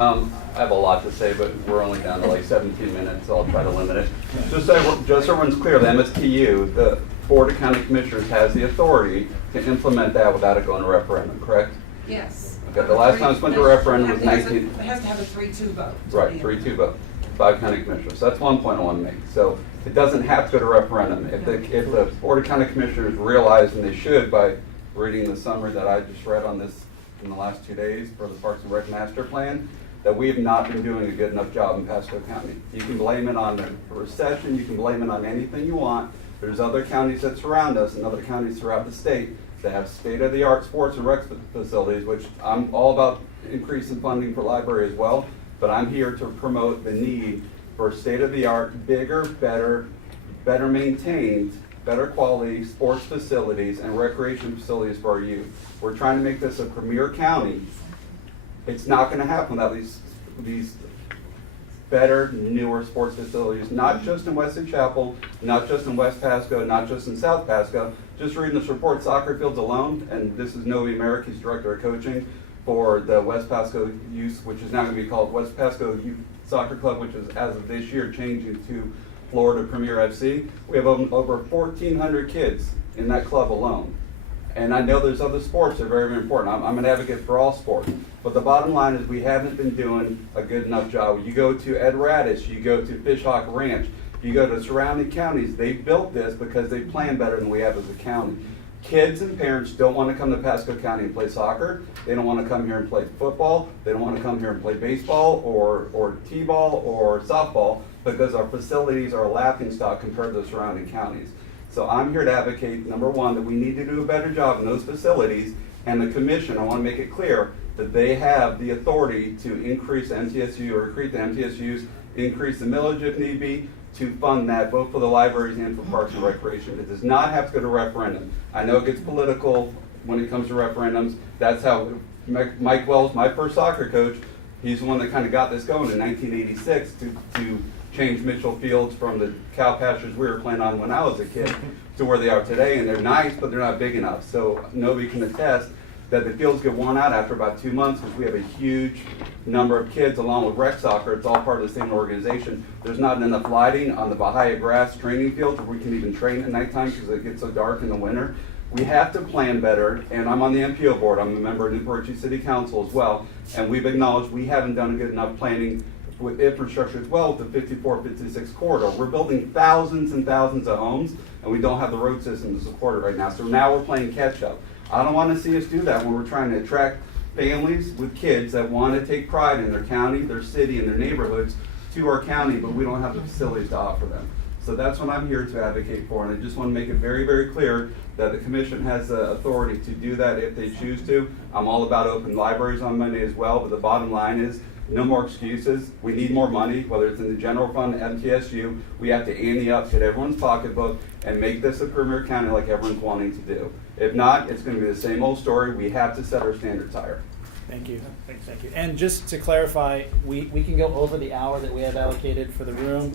I have a lot to say, but we're only down to like 17 minutes, so I'll try to limit it. Just so everyone's clear, the MSTU, the Board of County Commissioners has the authority to implement that without it going to referendum, correct? Yes. Okay, the last time it went to referendum was 19. It has to have a 3-2 vote. Right, 3-2 vote, 5 county commissioners. So that's one point I want to make. So it doesn't have to go to referendum. If the Board of County Commissioners realize, and they should by reading the summary that I just read on this in the last 2 days for the Parks and Rec Master Plan, that we have not been doing a good enough job in Pasco County. You can blame it on the recession, you can blame it on anything you want. There's other counties that surround us and other counties throughout the state that have state-of-the-art sports and rec facilities, which I'm all about increasing funding for library as well, but I'm here to promote the need for state-of-the-art, bigger, better maintained, better quality sports facilities and recreation facilities for our youth. We're trying to make this a premier county. It's not going to happen without these better, newer sports facilities, not just in Weston Chapel, not just in West Pasco, not just in South Pasco. Just reading this report, soccer fields alone, and this is Noe Merrick, he's director of coaching for the West Pasco Youth, which is now going to be called West Pasco Youth Soccer Club, which is, as of this year, changing to Florida Premier FC. We have over 1,400 kids in that club alone. And I know there's other sports that are very, very important. I'm an advocate for all sports. But the bottom line is we haven't been doing a good enough job. You go to Ed Radish, you go to Fishhawk Ranch, you go to surrounding counties, they built this because they plan better than we have as a county. Kids and parents don't want to come to Pasco County and play soccer. They don't want to come here and play football. They don't want to come here and play baseball or t-ball or softball because our facilities are a laughingstock compared to the surrounding counties. So I'm here to advocate, number one, that we need to do a better job in those facilities, and the commission, I want to make it clear that they have the authority to increase MTSU or recruit the MTSUs, increase the millage if need be, to fund that both for the libraries and for parks and recreation. It does not have to go to referendum. I know it gets political when it comes to referendums. That's how Mike Wells, my first soccer coach, he's the one that kind of got this going in 1986 to change Mitchell Fields from the cow pastures we were playing on when I was a kid to where they are today. And they're nice, but they're not big enough. So nobody can attest that the fields get worn out after about 2 months because we have a huge number of kids along with rec soccer. It's all part of the same organization. There's not enough lighting on the Bahia grass training fields where we can even train at nighttime because it gets so dark in the winter. We have to plan better, and I'm on the MPO board. I'm a member of Newport Richey City Council as well, and we've acknowledged we haven't done a good enough planning with infrastructure as well with the 54-56 corridor. We're building thousands and thousands of homes, and we don't have the road system to support it right now. So now we're playing catch up. I don't want to see us do that when we're trying to attract families with kids that want to take pride in their county, their city, and their neighborhoods to our county, but we don't have the facilities to offer them. So that's what I'm here to advocate for, and I just want to make it very, very clear that the commission has the authority to do that if they choose to. I'm all about open libraries on Monday as well, but the bottom line is no more excuses. We need more money, whether it's in the general fund, MTSU. We have to ante up, hit everyone's pocketbook, and make this a premier county like everyone's wanting to do. If not, it's going to be the same old story. We have to set our standards higher. Thank you. Thank you. And just to clarify, we can go over the hour that we have allocated for the room.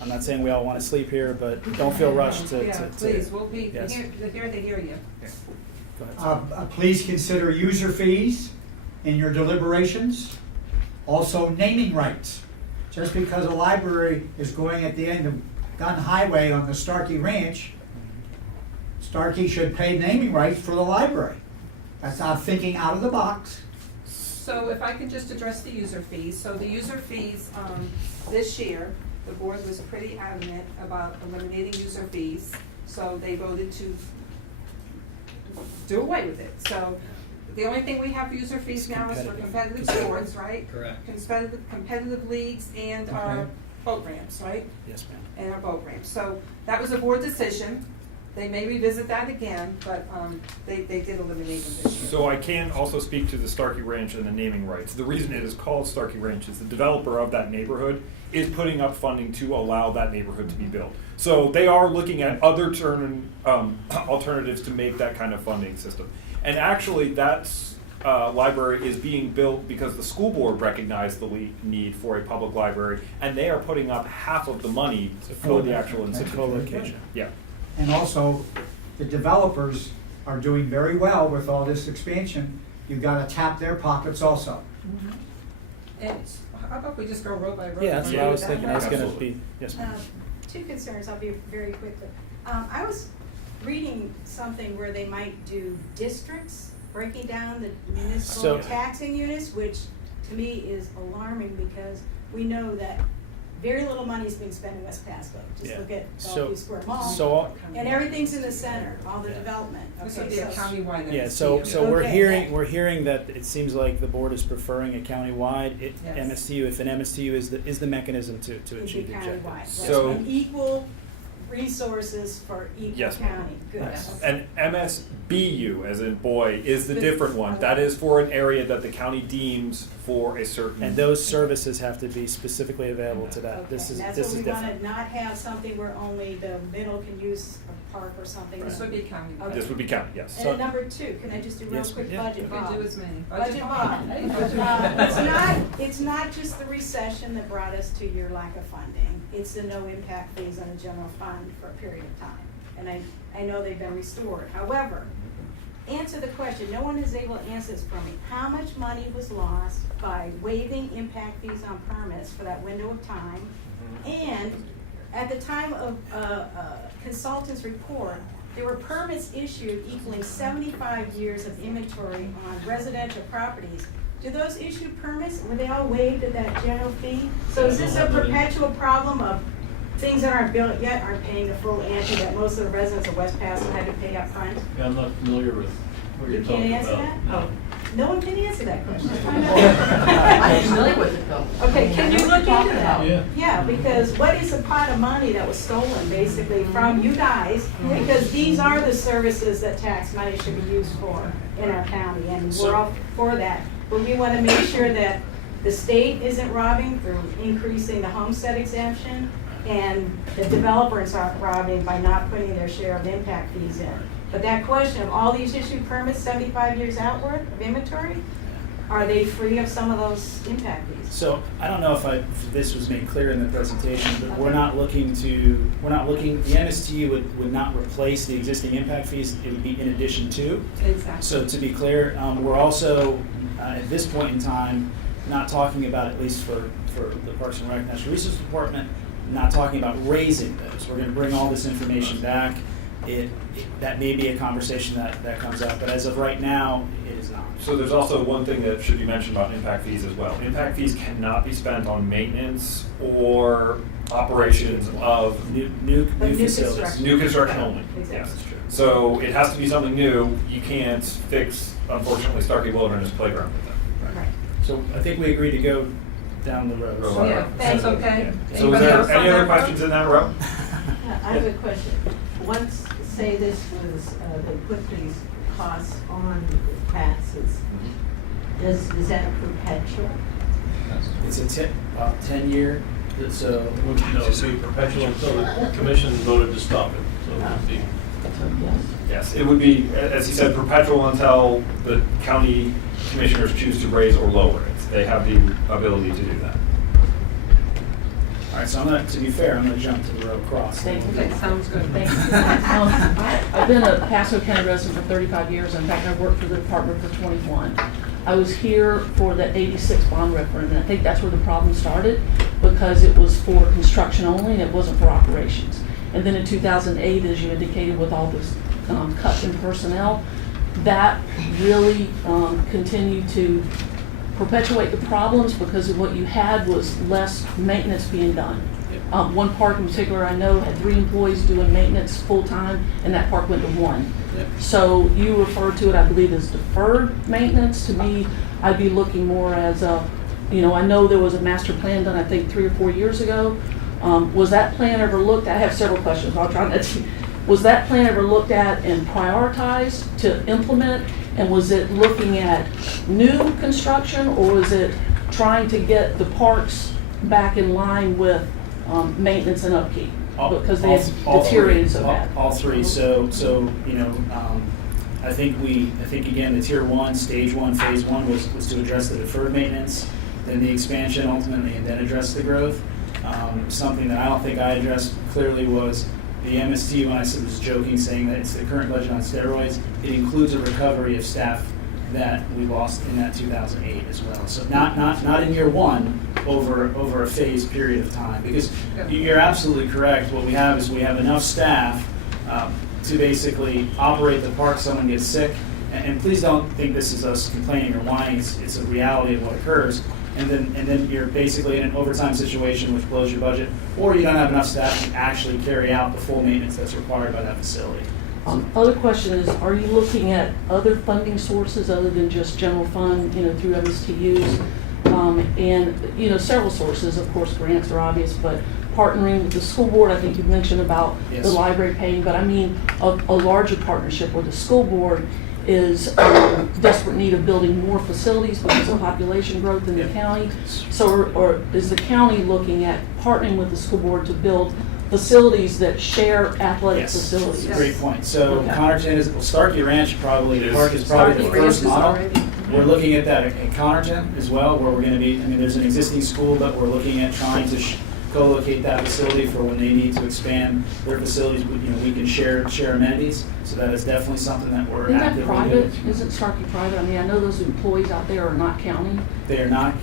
I'm not saying we all want to sleep here, but don't feel rushed to. Yeah, please, we'll be yes. here to hear you. Go ahead. Please consider user fees in your deliberations. Also, naming rights. Just because a library is going at the end of Gun Highway on the Starkey Ranch, Starkey should pay naming rights for the library. That's not thinking out of the box. So if I could just address the user fees. So the user fees, this year, the board was pretty adamant about eliminating user fees. So they voted to do away with it. So the only thing we have user fees now is for competitive sports, right? Correct. Competitive leagues and our boat ramps, right? Yes, ma'am. And our boat ramps. So that was a board decision. They may revisit that again, but they did eliminate them this year. So I can also speak to the Starkey Ranch and the naming rights. The reason it is called Starkey Ranch is the developer of that neighborhood is putting up funding to allow that neighborhood to be built. So they are looking at other alternatives to make that kind of funding system. And actually, that library is being built because the school board recognized the need for a public library, and they are putting up half of the money for the actual institution. Co-location. Yeah. And also, the developers are doing very well with all this expansion. You've got to tap their pockets also. And how about we just go row by row? Yeah, that's what I was thinking. I was going to be, yes, ma'am. Two concerns, I'll be very quickly. I was reading something where they might do districts, breaking down the municipal taxing units, which to me is alarming because we know that very little money is being spent in West Pasco. Just look at Bellevue Square Mall, and everything's in the center, all the development. This would be a countywide. Yeah, so we're hearing that it seems like the board is preferring a countywide MStu, if an MStu is the mechanism to achieve the objective. So equal resources for equal county. Good. Yes. And MSBU, as in boy, is the different one. That is for an area that the county deems for a certain. And those services have to be specifically available to that. Okay. This is that's what we want to not have something where only the middle can use a park or something. This would be county. Okay. This would be county, yes. And then number two, can I just do real quick budget? You can do as many. Budget Bob. It's not just the recession that brought us to your lack of funding. It's the no impact fees on the general fund for a period of time. And I know they've been restored. However, answer the question. No one is able to answer this for me. How much money was lost by waiving impact fees on permits for that window of time? And at the time of consultant's report, there were permits issued equaling 75 years of inventory on residential properties. Do those issued permits, were they all waived at that general fee? So is this a perpetual problem of things that aren't built yet aren't paying the full ante that most of the residents of West Pasco had to pay up front? Yeah, I'm not familiar with what you're talking about. You can't answer that? No. No one can answer that question. I'm familiar with it though. Okay, can you look into that? Yeah, because what is a pot of money that was stolen basically from you guys? Because these are the services that tax money should be used for in our county, and we're all for that. But we want to make sure that the state isn't robbing through increasing the homestead exemption, and the developers aren't robbing by not putting their share of impact fees in. But that question of all these issued permits 75 years outward of inventory, are they free of some of those impact fees? So I don't know if this was made clear in the presentation, but we're not looking, the MStu would not replace the existing impact fees, it would be in addition to. Exactly. So to be clear, we're also, at this point in time, not talking about, at least for the Parks and Rec Natural Resources Department, not talking about raising those. We're going to bring all this information back. That may be a conversation that comes up, but as of right now, it is not. So there's also one thing that should be mentioned about impact fees as well. Impact fees cannot be spent on maintenance or operations of new facilities. New construction only. Exactly. Yes. So it has to be something new. You can't fix, unfortunately, Starkey Wilderness Playground with that. Right. So I think we agreed to go down the road. So, yeah, that's okay. Yeah. So is there any other questions in that row? I have a question. Once, say this was, they put these costs on the taxes, is that a perpetual? It's a 10-year, so. No, it would be perpetual until the commission voted to stop it, so it would be. Yes, it would be, as he said, perpetual until the county commissioners choose to raise or lower it. They have the ability to do that. All right, so to be fair, I'm going to jump to the row across. Thank you. Okay, sounds good. Thank you. I've been a Pasco County resident for 35 years. In fact, I've worked for the department for 21. I was here for the 86 bond referendum, and I think that's where the problem started, because it was for construction only and it wasn't for operations. And then in 2008, as you indicated, with all this cut in personnel, that really continued to perpetuate the problems, because of what you had was less maintenance being done. One park in particular I know had 3 employees doing maintenance full-time, and that park went to 1. So you refer to it, I believe, as deferred maintenance. To me, I'd be looking more as a, I know there was a master plan done, I think 3 or 4 years ago. Was that plan ever looked at? I have several questions. I'll try not to. Was that plan ever looked at and prioritized to implement? And was it looking at new construction, or was it trying to get the parks back in line with maintenance and upkeep? Because they had deteriorated so bad. All three. So I think again, the tier 1, stage 1, phase 1 was to address the deferred maintenance, then the expansion ultimately, and then address the growth. Something that I don't think I addressed clearly was the MStu. When I was joking, saying that it's the current budget on steroids, it includes a recovery of staff that we lost in that 2008 as well. So not in year 1, over a phased period of time. Because you're absolutely correct. What we have is we have enough staff to basically operate the park. Someone gets sick, and please don't think this is us complaining or whining. It's a reality of what occurs. And then you're basically in an overtime situation which blows your budget, or you don't have enough staff to actually carry out the full maintenance that's required by that facility. Other question is, are you looking at other funding sources other than just general fund, through MSTUs? And several sources, of course, grants are obvious, but partnering with the school board, I think you mentioned about Yes. the library paying, but I mean a larger partnership where the school board is desperate need of building more facilities because of population growth in the county. So, or is the county looking at partnering with the school board to build facilities that share athletic facilities? Great point. So Connerton Starkey Ranch Park is probably Starkey the Ranch first is model. already- We're looking at that at Connerton as well, where we're going to be. There's an existing school, but we're looking at trying to co-locate that facility for when they need to expand their facilities. We can share amenities. So that is definitely something that we're Isn't that actively private? doing. Isn't Starkey private? I mean, I know those employees out there are not county. They are not.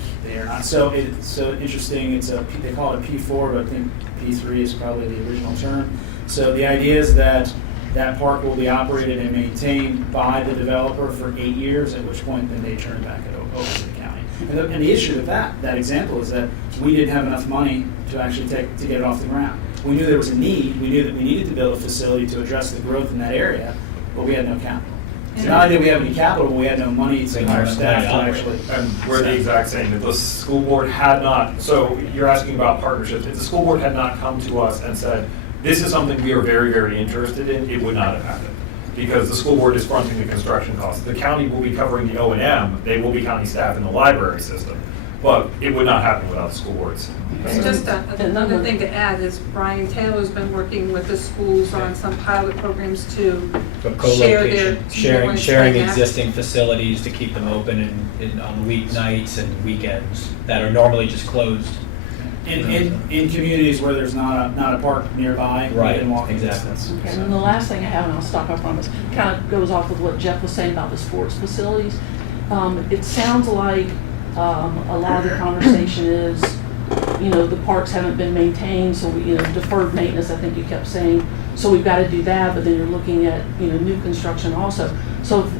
So it's so interesting. They call it a P4, but I think P3 is probably the original term. So the idea is that that park will be operated and maintained by the developer for 8 years, at which point then they turn back it over to the county. And the issue with that example is that we didn't have enough money to actually to get it off the ground. We knew there was a need. We knew that we needed to build a facility to address the growth in that area, but we had no capital. So not only did we have any capital, but we had no money to hire staff to actually. And we're the exact same. If the school board had not, so you're asking about partnerships. If the school board had not come to us and said, this is something we are very, very interested in, it would not have happened. Because the school board is fronting the construction costs. The county will be covering the O&M. They will be county staff in the library system. But it would not happen without the school boards. And just another thing to add is Brian Taylor's been working with the schools on some pilot programs to share their sharing existing facilities to keep them open on weeknights and weekends that are normally just closed. In communities where there's not a park nearby, right? Walking Exactly. distance. Okay, and then the last thing I have, and I'll stop, I promise, kind of goes off with what Jeff was saying about the sports facilities. It sounds like a lot of the conversation is, the parks haven't been maintained, so deferred maintenance, I think you kept saying. So we've got to do that, but then you're looking at, new construction also. So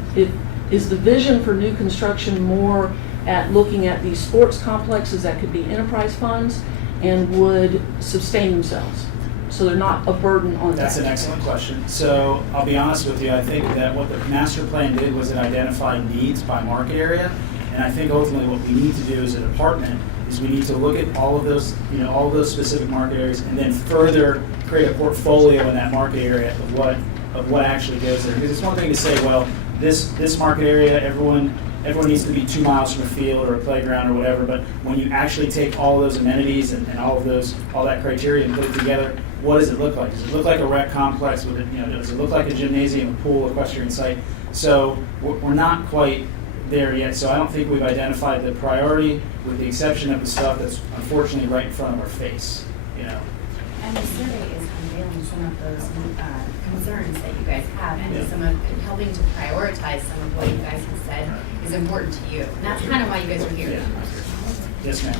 is the vision for new construction more at looking at these sports complexes that could be enterprise funds and would sustain themselves, so they're not a burden on the That's an excellent question. So I'll be honest with you, I think that what the master plan did was it identified needs by market area, and I think ultimately what we need to do as a department is we need to look at all of those, all of those specific market areas, and then further create a portfolio in that market area of what actually goes there. Because it's one thing to say, well, this market area, everyone needs to be 2 miles from a field or a playground or whatever, but when you actually take all those amenities and all that criteria and put it together, what does it look like? Does it look like a rec complex with does it look like a gymnasium, a pool, equestrian site? So we're not quite there yet, so I don't think we've identified the priority, with the exception of the stuff that's unfortunately right in front of our face, you know. And the survey is unveiling some of those concerns that you guys have, and Yeah. some of helping to prioritize some of what you guys have said is important to you. And that's kind of why you guys are here. Yes, ma'am.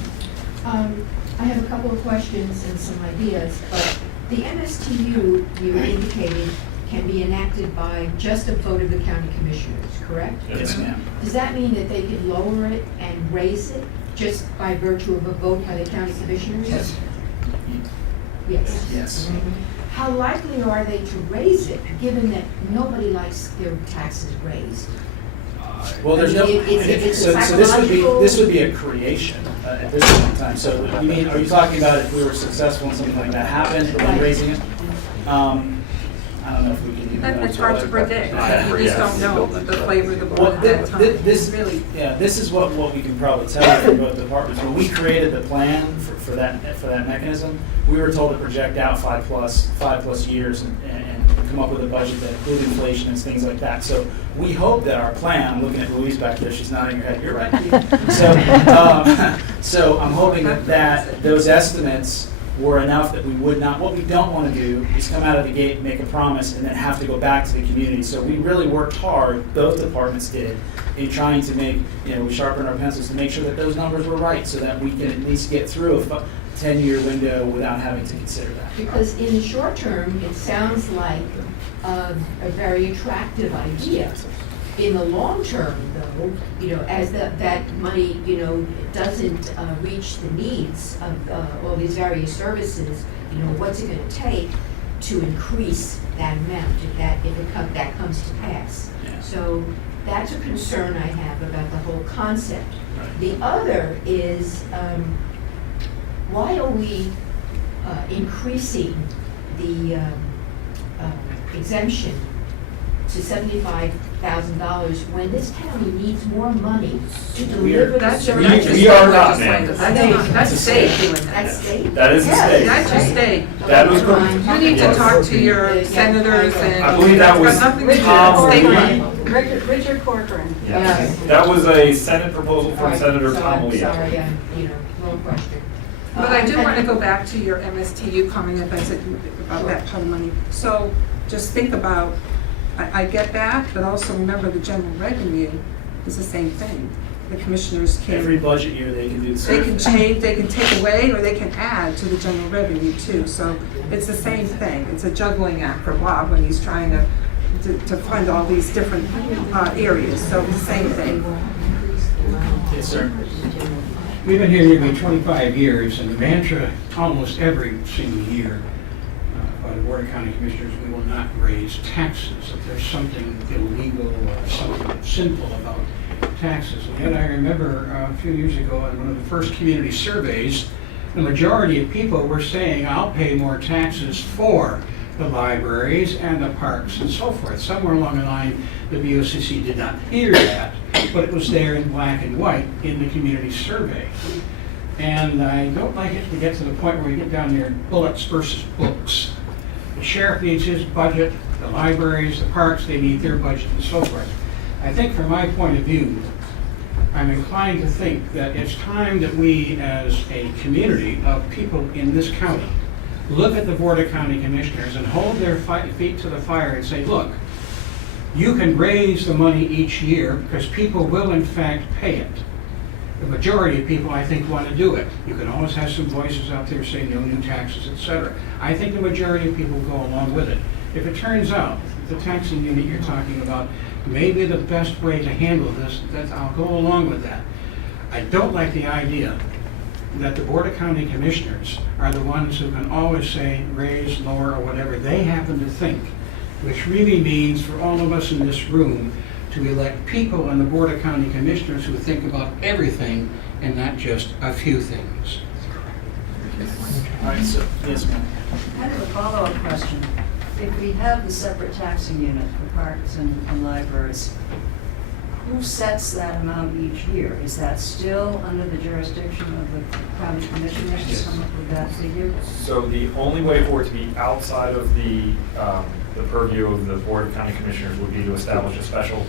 I have a couple of questions and some ideas, but the MSTU, you indicated, can be enacted by just a vote of the county commissioners, correct? Yes, ma'am. Does that mean that they could lower it and raise it just by virtue of a vote by the county commissioners? Yes. Yes. Yes. How likely are they to raise it, given that nobody likes their taxes raised? Well, there's no, It's so psychological. this would be a creation at this point in time. So you mean, are you talking about if we were successful in something like that happened, and then raising it? I don't know if we can do that. It's hard to predict. We just don't know the flavor of the board at that time. This is what we can probably tell you from both departments. When we created the plan for that mechanism, we were told to project out 5+ years and come up with a budget that included inflation and things like that. So we hope that our plan, I'm looking at Louise back there, she's nodding her head, you're right. So I'm hoping that those estimates were enough that we would not, what we don't want to do is come out of the gate and make a promise and then have to go back to the community. So we really worked hard, both departments did, in trying to make, we sharpened our pencils to make sure that those numbers were right so that we can at least get through a 10-year window without having to consider that. Because in the short term, it sounds like a very attractive idea. In the long term, though, as that money, doesn't reach the needs of all these various services, what's it going to take to increase that amount if that comes to pass? Yeah. So that's a concern I have about the whole concept. Right. The other is, why are we increasing the exemption to $75,000 when this county needs more money to deliver the That's your services? We are not, ma'am. That's the state doing That's that. state? That is the Yes. state. That's your state. That was You need to talk to your senators and. I believe that was It's got nothing to do Tom with state Lee. money. Richard Corcoran. Yes. That was a Senate proposal from Senator Tom Lee. Sorry, wrong question. But I do want to go back to your MSTU comment that I said about that kind of money. So just think about, I get that, but also remember the general revenue is the same thing. The commissioners can. Every budget year they can do the They same can thing. change, they can take away, or they can add to the general revenue too. So it's the same thing. It's a juggling act for Bob when he's trying to fund all these different areas. So it's the same thing. Yes, sir. We've been here nearly 25 years, and the mantra almost every single year by the Board of County Commissioners, we will not raise taxes. If there's something illegal or something sinful about taxes. And yet I remember a few years ago in one of the first community surveys, the majority of people were saying, I'll pay more taxes for the libraries and the parks and so forth. Somewhere along the line, the BOCC did not hear that, but it was there in black and white in the community survey. And I don't like it to get to the point where we get down there bullets versus books. The sheriff needs his budget, the libraries, the parks, they need their budget and so forth. I think from my point of view, I'm inclined to think that it's time that we as a community of people in this county look at the Board of County Commissioners and hold their feet to the fire and say, look, you can raise the money each year because people will in fact pay it. The majority of people, I think, want to do it. You can always have some voices out there saying no new taxes, etc. I think the majority of people go along with it. If it turns out the taxing unit you're talking about may be the best way to handle this, I'll go along with that. I don't like the idea that the Board of County Commissioners are the ones who can always say raise, lower, or whatever they happen to think, which really means for all of us in this room to elect people on the Board of County Commissioners who think about everything and not just a few things. All right, so, yes, ma'am. Kind of a follow-up question. If we have the separate taxing unit for parks and libraries, who sets that amount each year? Is that still under the jurisdiction of the county commissioners to come up with that figure? So the only way for it to be outside of the purview of the Board of County Commissioners would be to establish a special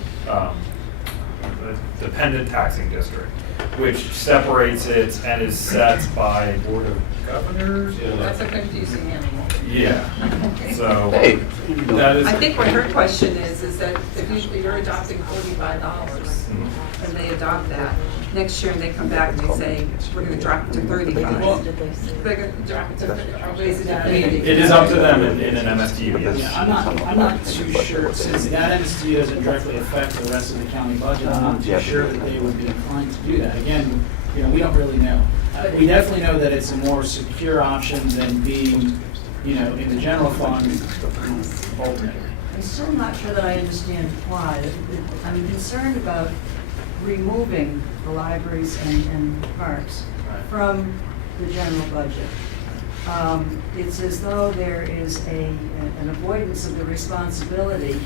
a dependent taxing district, which separates it and is set by Board of Governors. That's a confusing animal. Yeah. So that is. I think what her question is that if you're adopting $45 and they adopt that, next year and they come back and they say, we're going to drop it to 35. They're going to drop it to raise it to 80. It is up to them in an MStu. Yes. Yeah, I'm not too sure, since that MStu doesn't directly affect the rest of the county budget, I'm not too sure that they would be inclined to do that. Again, we don't really know. We definitely know that it's a more secure option than being, in the general fund, alternate. I'm still not sure that I understand why. I'm concerned about removing the libraries and parks from the general budget. It's as though there is an avoidance of the responsibility.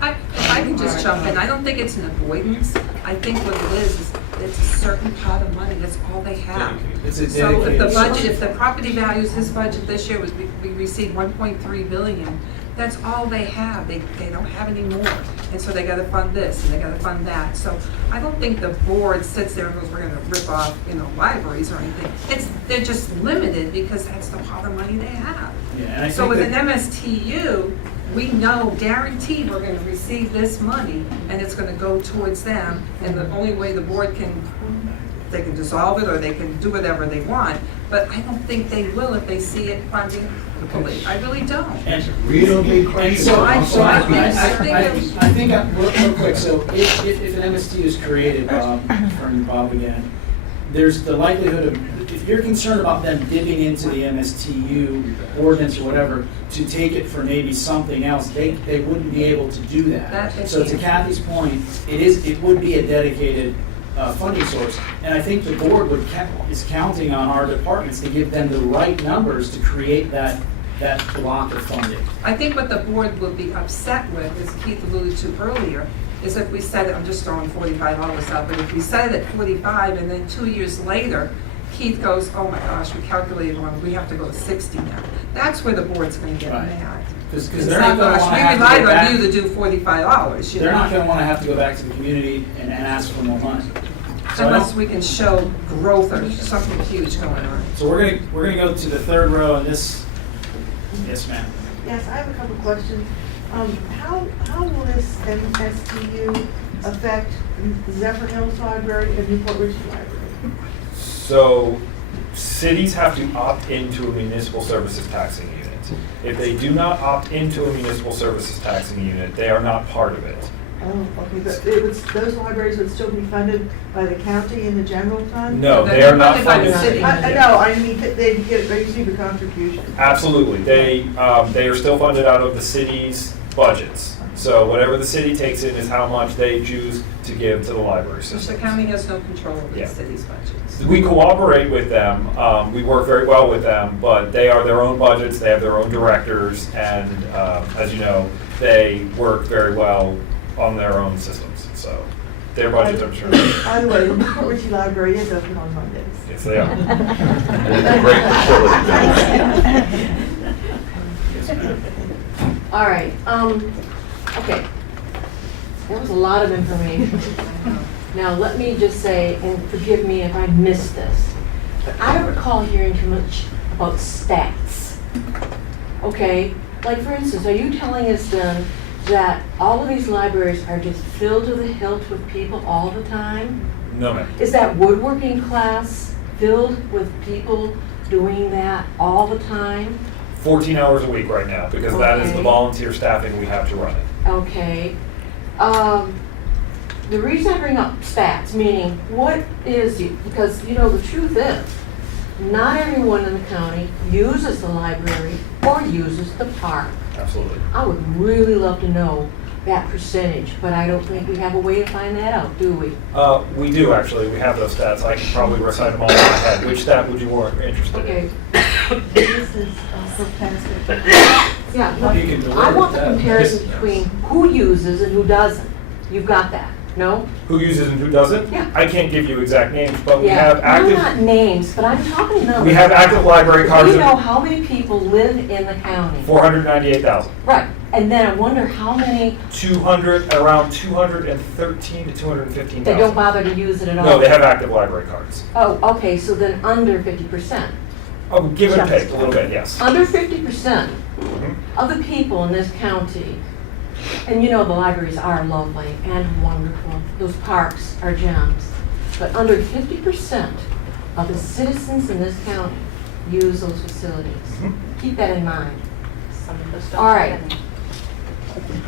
I can just jump in. I don't think it's an avoidance. I think what it is it's a certain pot of money. That's all they have. So if the budget, if the property values, his budget this year was we received 1.3 billion. That's all they have. They don't have any more, and so they got to fund this and they got to fund that. So I don't think the board sits there and goes, "We're going to rip off, libraries or anything." They're just limited because that's the pot of money they have. Yeah, and I so think with an MSTU, we know guaranteed we're going to receive this money, and it's going to go towards them. And the only way the board they can dissolve it or they can do whatever they want. But I don't think they will if they see it funding the police. I really don't. Real big question. I think real quick. So if an MST is created, Bob again, there's the likelihood of, if you're concerned about them dipping into the MSTU ordinance or whatever to take it for maybe something else, they wouldn't be able to do that. So to Kathy's point, it would be a dedicated funding source, and I think the board is counting on our departments to give them the right numbers to create that block of funding. I think what the board will be upset with, as Keith alluded to earlier, is if we said it, I'm just throwing $45 out, but if we said it at 45 and then 2 years later, Keith goes, oh my gosh, we calculated wrong, we have to go to 60 now. That's where the board's going to get mad. Because they're not going to want to have to go back. We relied on you to do $45. They're not going to want to have to go back to the community and ask for more money. So unless we can show growth or something huge going on. So we're gonna go to the third row on this. Yes, ma'am. Yes, I have a couple questions. How will this MSTU affect Zephyr Hills Library and Newport Richey Library? So cities have to opt into a municipal services taxing unit. If they do not opt into a municipal services taxing unit, they are not part of it. Oh, okay, but those libraries would still be funded by the county in the general fund? No, they are not funded. I mean, they receive a contribution. Absolutely, they are still funded out of the city's budgets. So whatever the city takes in is how much they choose to give to the library system. The county has no control over the city's budgets. We cooperate with them. We work very well with them, but they are their own budgets. They have their own directors, and as you know, they work very well on their own systems. So their budgets, I'm sure. By the way, the Newport Richey Library is open on Mondays. Yes, they are. And it's a great facility. All right. Okay. That was a lot of information. Now let me just say, and forgive me if I missed this, but I don't recall hearing too much about stats. Okay? Like for instance, are you telling us then that all of these libraries are just filled to the hilt with people all the time? No, ma'am. Is that woodworking class filled with people doing that all the time? 14 hours a week right now, because that is the volunteer staffing we have to run it. Okay. The reason I bring up stats, meaning what is, because the truth is, not everyone in the county uses the library or uses the park. Absolutely. I would really love to know that percentage, but I don't think we have a way to find that out, do we? We do actually. We have those stats. I can probably recite them all in my head. Which stat would you more interested in? This is for Pasco. Yeah, I want the comparison between who uses and who doesn't. You've got that, no? Who uses and who doesn't? Yeah. I can't give you exact names, but we have active. No, not names, but I'm talking numbers. We have active library cards. We know how many people live in the county. 498,000. Right. And then I wonder how many 200, around 213 to 215,000. that don't bother to use it at all. No, they have active library cards. Oh, okay, so then under 50%. Oh, give and take a little bit, yes. Under 50% of the people in this county, and you know the libraries are lovely and wonderful, those parks are gems, but under 50% of the citizens in this county use those facilities. Keep that in mind. All right.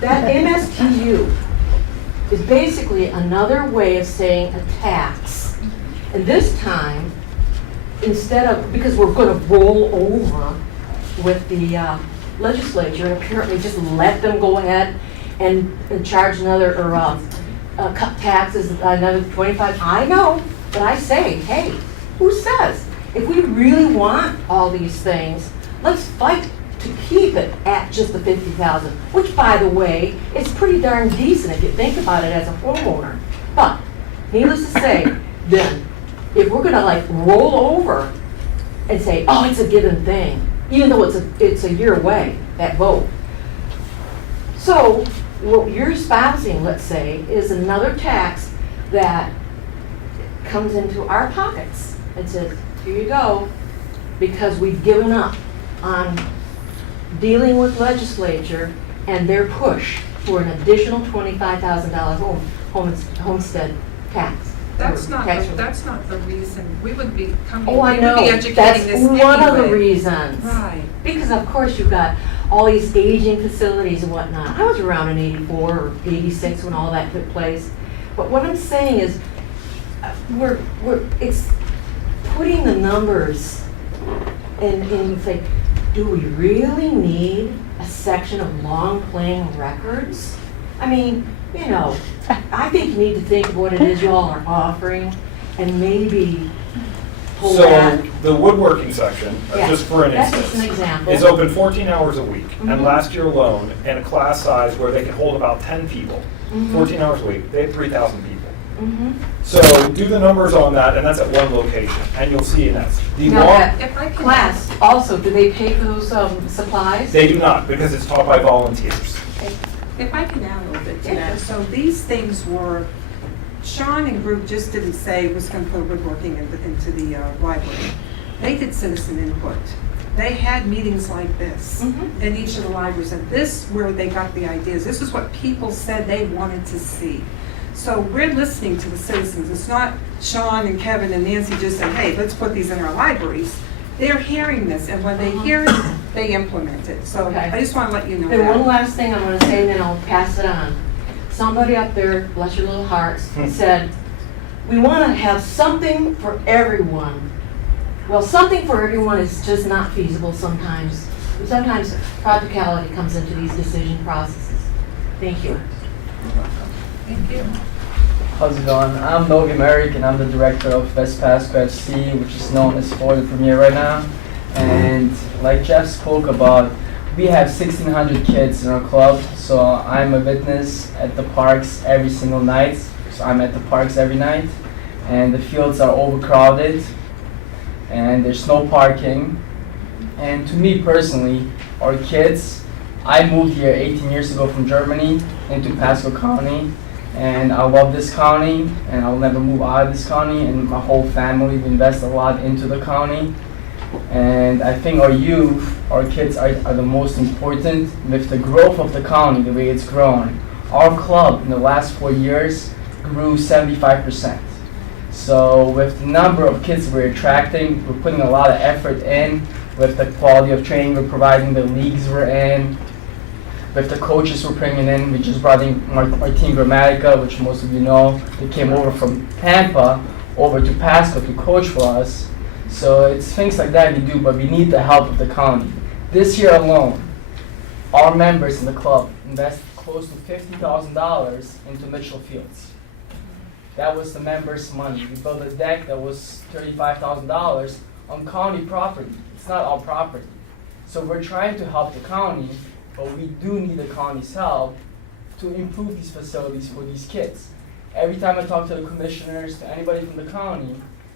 That MSTU is basically another way of saying a tax. And this time, instead of, because we're going to roll over with the legislature and apparently just let them go ahead and charge another, or cut taxes another 25. I know, but I say, hey, who says? If we really want all these things, let's fight to keep it at just the 50,000, which, by the way, is pretty darn decent if you think about it as a homeowner. But needless to say, then, if we're gonna like roll over and say, oh, it's a given thing, even though it's a year away, that vote. So what you're espousing, let's say, is another tax that comes into our pockets and says, here you go, because we've given up on dealing with legislature and their push for an additional $25,000 homestead tax. That's not the reason. We would be coming, Oh, I we would know. be educating That's this one of the anyway. reasons. Right. Because of course you've got all these aging facilities and whatnot. I was around in '84 or '86 when all that took place. But what I'm saying is, it's putting the numbers and say, do we really need a section of long playing records? I mean, you know, I think you need to think of what it is you all are offering and maybe pull So back. the woodworking section, Yeah, just for an that's instance, just an example. is open 14 hours a week. Mhm. And last year alone, in a class size where they could hold about 10 people, Mhm. 14 hours a week, they had 3,000 people. Mhm. So do the numbers on that, and that's at one location, and you'll see in that. The Now, long, that class, also, do they pay for those supplies? they do not, because it's taught by volunteers. If I can add a little bit to that. So these things were, Sean and group just didn't say it was going to put woodworking into the library. They did citizen input. They had meetings like this in each of the libraries, and this where they got the ideas. This is what people said they wanted to see. So we're listening to the citizens. It's not Sean and Kevin and Nancy just saying, hey, let's put these in our libraries. They're hearing this, and when they hear it, they implement it. So Okay. I just want to let you know And that. one last thing I'm gonna say, and then I'll pass it on. Somebody up there, bless your little hearts, said, we wanna have something for everyone. Well, something for everyone is just not feasible sometimes. Sometimes practicality comes into these decision processes. Thank you. Thank you. How's it going? I'm Nogi Merrick and I'm the director of West Pasco FC, which is known as Florida Premier right now. And like Jeff spoke about, we have 1,600 kids in our club, so I'm a witness at the parks every single night. So I'm at the parks every night, and the fields are overcrowded, and there's no parking. And to me personally, our kids, I moved here 18 years ago from Germany into Pasco County. And I love this county, and I'll never move out of this county, and my whole family, we invest a lot into the county. And I think our youth, our kids are the most important. With the growth of the county, the way it's grown, our club in the last 4 years grew 75%. So with the number of kids we're attracting, we're putting a lot of effort in, with the quality of training we're providing, the leagues we're in, with the coaches we're bringing in. We just brought in Martin Gramatica, which most of you know. They came over from Tampa over to Pasco to coach for us. So it's things like that we do, but we need the help of the county. This year alone, our members in the club invested close to $50,000 into Mitchell Fields. That was the members' money. We built a deck that was $35,000 on county property. It's not our property. So we're trying to help the county, but we do need the county's help to improve these facilities for these kids. Every time I talk to the commissioners, to anybody from the county,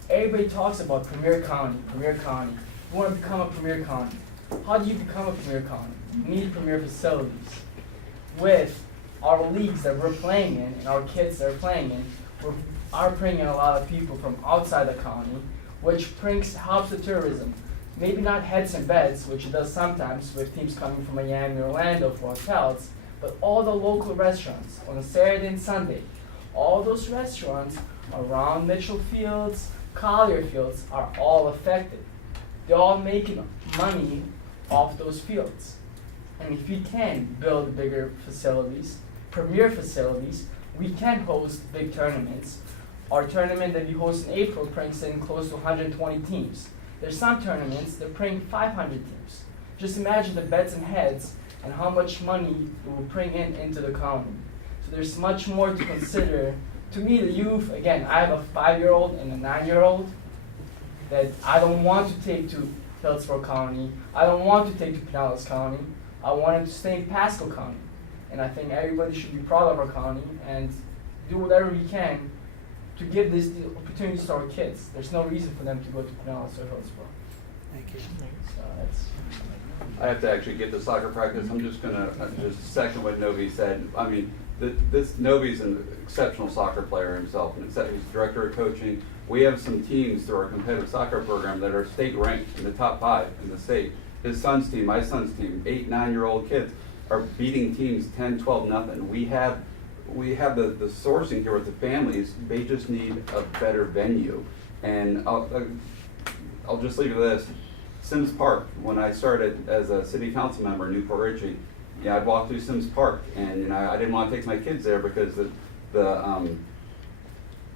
everybody talks about Premier County, Premier County. You want to become a Premier County. How do you become a Premier County? You need premier facilities. with our leagues that we're playing in and our kids that are playing in, are bringing in a lot of people from outside the county, which helps the tourism. Maybe not heads and beds, which it does sometimes with teams coming from Miami or Orlando for hotels, but all the local restaurants on a Saturday and Sunday. All those restaurants around Mitchell Fields, Collier Fields are all affected. They're all making money off those fields. And if we can build bigger facilities, premier facilities, we can host big tournaments. Our tournament that we host in April brings in close to 120 teams. There's some tournaments that bring 500 teams. Just imagine the beds and heads and how much money it will bring into the county. So there's much more to consider. To me, the youth, again, I have a 5-year-old and a 9-year-old that I don't want to take to Hillsborough County. I don't want to take to Pinellas County. I want him to stay in Pasco County. And I think everybody should be proud of our county and do whatever we can to give this opportunities to our kids. There's no reason for them to go to Pinellas or Hillsborough. Thank you. So that's. I have to actually get to soccer practice. I'm just gonna just second what Novi said. I mean, this Novi's an exceptional soccer player himself, and he's director of coaching. We have some teams through our competitive soccer program that are state ranked in the top 5 in the state. His son's team, my son's team, 8, 9-year-old kids are beating teams 10, 12, nothing. We have the sourcing here with the families. They just need a better venue. And I'll just leave it at this. Sims Park, when I started as a city council member in Newport Richey, I'd walk through Sims Park, and I didn't want to take my kids there because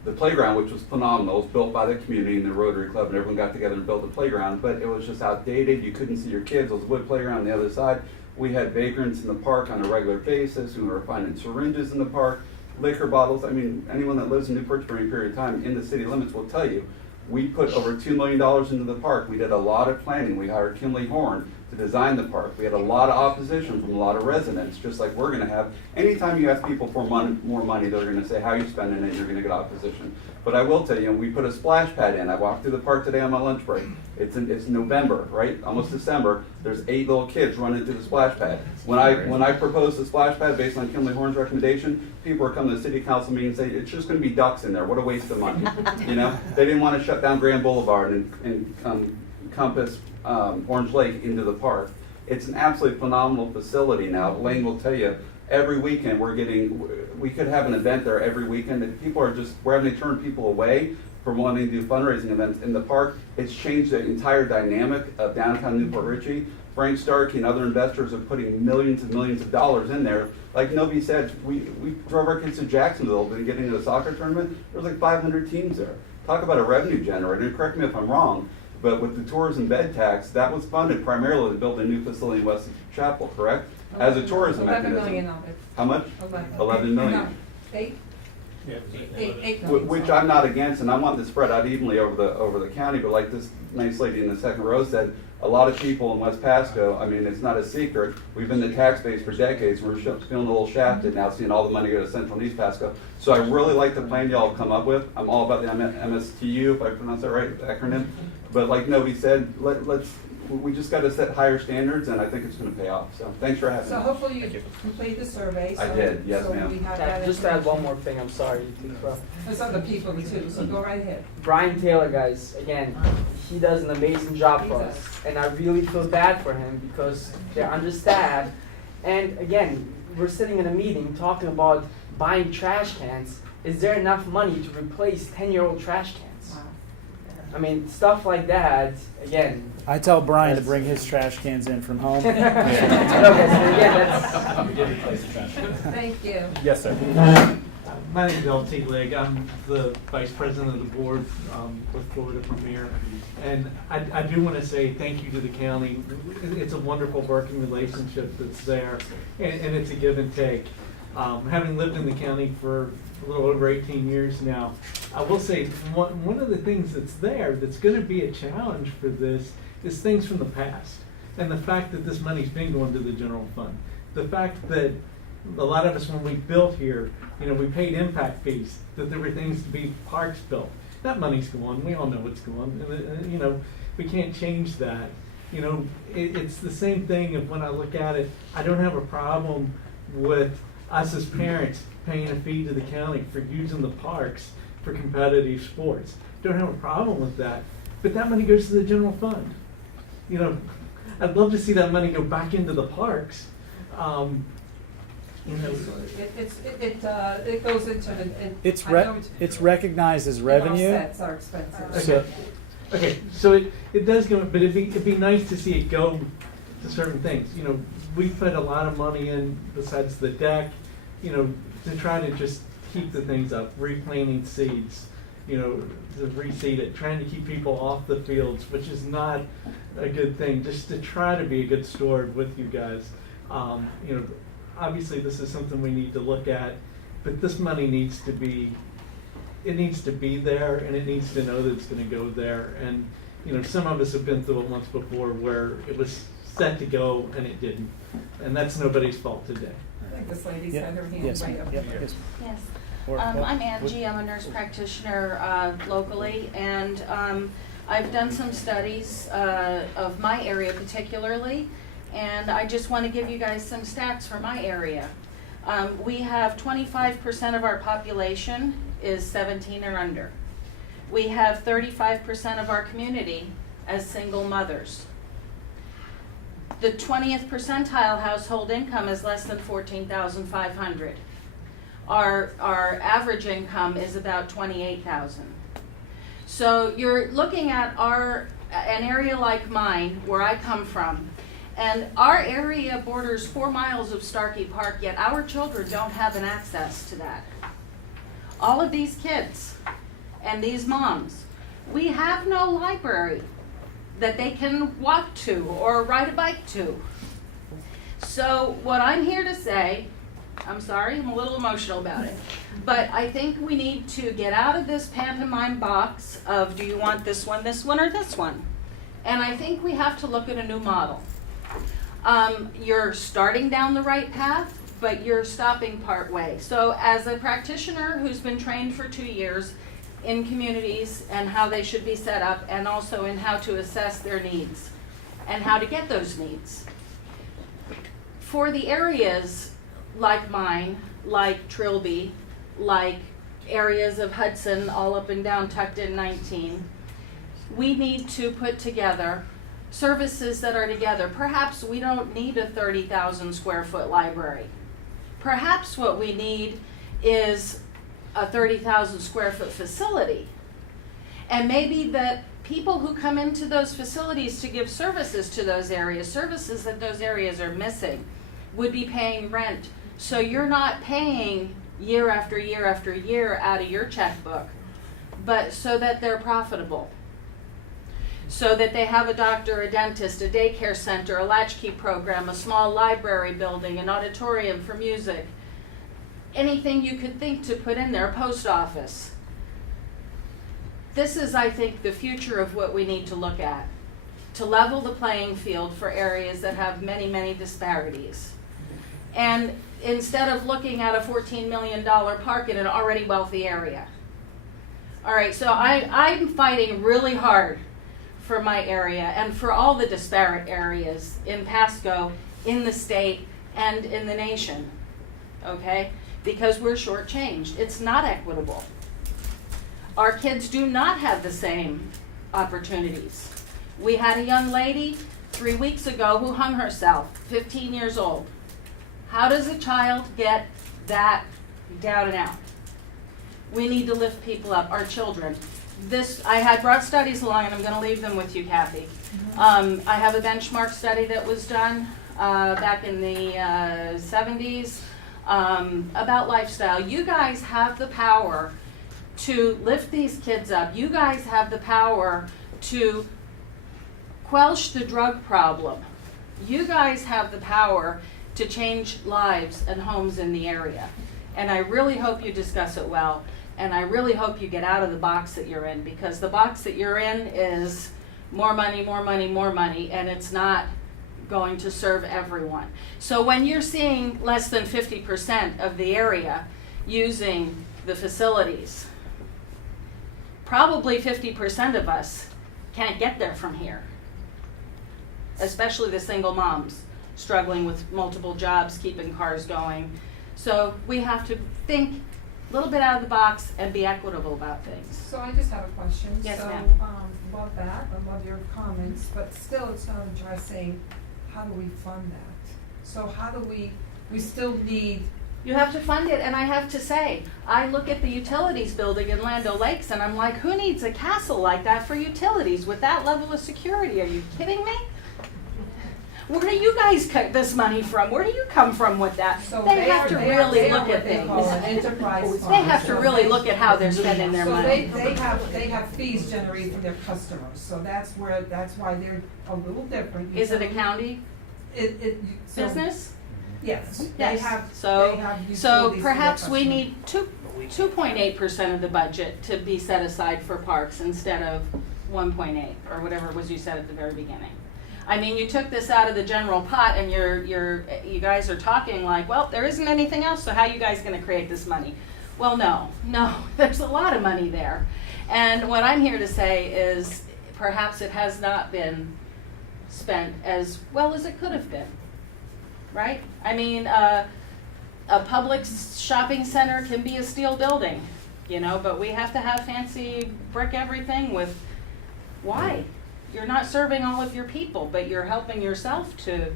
the playground, which was phenomenal, was built by the community and the Rotary Club, and everyone got together and built the playground, but it was just outdated. You couldn't see your kids. It was a wood playground on the other side. We had vagrants in the park on a regular basis who were finding syringes in the park, liquor bottles. I mean, anyone that lives in Newport for any period of time in the city limits will tell you, we put over $2 million into the park. We did a lot of planning. We hired Kinley Horn to design the park. We had a lot of opposition from a lot of residents, just like we're going to have. Anytime you ask people for more money, they're going to say, how are you spending it? You're going to get opposition. But I will tell you, we put a splash pad in. I walked through the park today on my lunch break. It's November, right? Almost December. There's 8 little kids running through the splash pad. When I proposed the splash pad based on Kinley Horn's recommendation, people were coming to the city council meeting and say, it's just going to be ducks in there. What a waste of money. They didn't want to shut down Grand Boulevard and encompass Orange Lake into the park. It's an absolutely phenomenal facility now. Lane will tell you, every weekend we could have an event there every weekend, and we're having to turn people away from wanting to do fundraising events in the park. It's changed the entire dynamic of downtown Newport Richey. Frank Starkey and other investors are putting millions and millions of dollars in there. Like Novi said, we drove our kids to Jacksonville and getting to a soccer tournament. There was like 500 teams there. Talk about a revenue generator, and correct me if I'm wrong, but with the tourism bed tax, that was funded primarily to build a new facility in West Chapel, correct? As a tourism mechanism. 11 million of it. How much? 11 million. No, 8? Yeah. 8 million. Which I'm not against, and I want this spread out evenly over the county, but like this nice lady in the second row said, a lot of people in West Pasco, I mean, it's not a secret, we've been the tax base for decades, we're feeling a little shafted now, seeing all the money go to Central and East Pasco. So I really like the plan y'all have come up with. I'm all about the MStu, if I pronounce that right, the acronym. But like Novi said, we just got to set higher standards, and I think it's going to pay off. So thanks for having me. So hopefully you complete the survey. I did, yes, so ma'am. we have that Just to add one more thing, I'm sorry to interrupt. There's other people too, so go right ahead. Brian Taylor, guys, again, he does an amazing job for us, and I really feel bad for him because they're understaffed. And again, we're sitting in a meeting talking about buying trash cans. Is there enough money to replace 10-year-old trash cans? I mean, stuff like that, again. I tell Brian to bring his trash cans in from home. Okay, so again, We did replace the trash can. Thank you. Yes, sir. My name is L.T. Legg. I'm the vice president of the board with Florida Premier. And I do want to say thank you to the county. It's a wonderful working relationship that's there, and it's a give and take. Having lived in the county for a little over 18 years now, I will say one of the things that's there that's going to be a challenge for this is things from the past. And the fact that this money's been going to the general fund. The fact that a lot of us, when we built here, we paid impact fees, that there were things to be parks built. That money's gone. We all know it's gone. We can't change that. It's the same thing of when I look at it, I don't have a problem with us as parents paying a fee to the county for using the parks for competitive sports. Don't have a problem with that, but that money goes to the general fund. You know, I'd love to see that money go back into the parks. You know, It goes into It's recognized as revenue. offsets our expenses. So- Okay, so it does go, but it'd be nice to see it go to certain things. You know, we put a lot of money in besides the deck, you know, to try to just keep the things up, replanting seeds, you know, to reseed it, trying to keep people off the fields, which is not a good thing, just to try to be a good steward with you guys. You know, obviously this is something we need to look at, but this money needs to be, it needs to be there, and it needs to know that it's gonna go there. And, you know, some of us have been through it once before where it was set to go and it didn't. And that's nobody's fault today. I think this lady's Yeah. had her hand Yes, right ma'am. up Yep. here. Yes. Yes. Or- I'm Angie. I'm a nurse practitioner locally, and I've done some studies of my area particularly, and I just want to give you guys some stats for my area. We have 25% of our population is 17 or under. We have 35% of our community as single mothers. The 20th percentile household income is less than $14,500. Our average income is about $28,000. So you're looking at an area like mine, where I come from, and our area borders 4 miles of Starkey Park, yet our children don't have an access to that. All of these kids and these moms, we have no library that they can walk to or ride a bike to. So what I'm here to say, I'm sorry, I'm a little emotional about it, but I think we need to get out of this pantomime box of, do you want this one, or this one? And I think we have to look at a new model. You're starting down the right path, but you're stopping part way. So as a practitioner who's been trained for 2 years in communities and how they should be set up, and also in how to assess their needs and how to get those needs. For the areas like mine, like Trilby, like areas of Hudson, all up and down tucked in 19, we need to put together services that are together. Perhaps we don't need a 30,000 square foot library. Perhaps what we need is a 30,000 square foot facility. And maybe that people who come into those facilities to give services to those areas, services that those areas are missing, would be paying rent. So you're not paying year after year after year out of your checkbook, but so that they're profitable. So that they have a doctor, a dentist, a daycare center, a latchkey program, a small library building, an auditorium for music, anything you could think to put in there, a post office. This is, I think, the future of what we need to look at, to level the playing field for areas that have many, many disparities. And instead of looking at a $14 million park in an already wealthy area. All right, so I'm fighting really hard for my area and for all the disparate areas in Pasco, in the state, and in the nation, okay? Because we're shortchanged. It's not equitable. Our kids do not have the same opportunities. We had a young lady 3 weeks ago who hung herself, 15 years old. How does a child get that down and out? We need to lift people up, our children. I had brought studies along, and I'm going to leave them with you, Kathy. I have a benchmark study that was done back in the 70s about lifestyle. You guys have the power to lift these kids up. You guys have the power to quench the drug problem. You guys have the power to change lives and homes in the area. And I really hope you discuss it well. And I really hope you get out of the box that you're in, because the box that you're in is more money, more money, more money, and it's not going to serve everyone. So when you're seeing less than 50% of the area using the facilities, probably 50% of us can't get there from here, especially the single moms. struggling with multiple jobs, keeping cars going. So we have to think a little bit out of the box and be equitable about things. So I just have a question. Yes, So, ma'am. about that, I love your comments, but still it's not addressing how do we fund that? So how do we still need, You have to fund it, and I have to say, I look at the utilities building in Land O'Lakes and I'm like, who needs a castle like that for utilities with that level of security? Are you kidding me? Where do you guys cut this money from? Where do you come from with that? So They have to they are really look what at they things. call an enterprise They have to fund. really look at how they're spending their So money. they have fees generated from their customers, so that's why they're a little different. Is it a county So- business? Yes, they Yes. have, So, they have so utilities for their perhaps we customers. need 2.8% of the budget to be set aside for parks instead of 1.8 or whatever it was you said at the very beginning. I mean, you took this out of the general pot and you guys are talking like, well, there isn't anything else, so how are you guys gonna create this money? Well, no, there's a lot of money there. And what I'm here to say is perhaps it has not been spent as well as it could have been, right? I mean, a public shopping center can be a steel building, but we have to have fancy brick everything with, why? You're not serving all of your people, but you're helping yourself to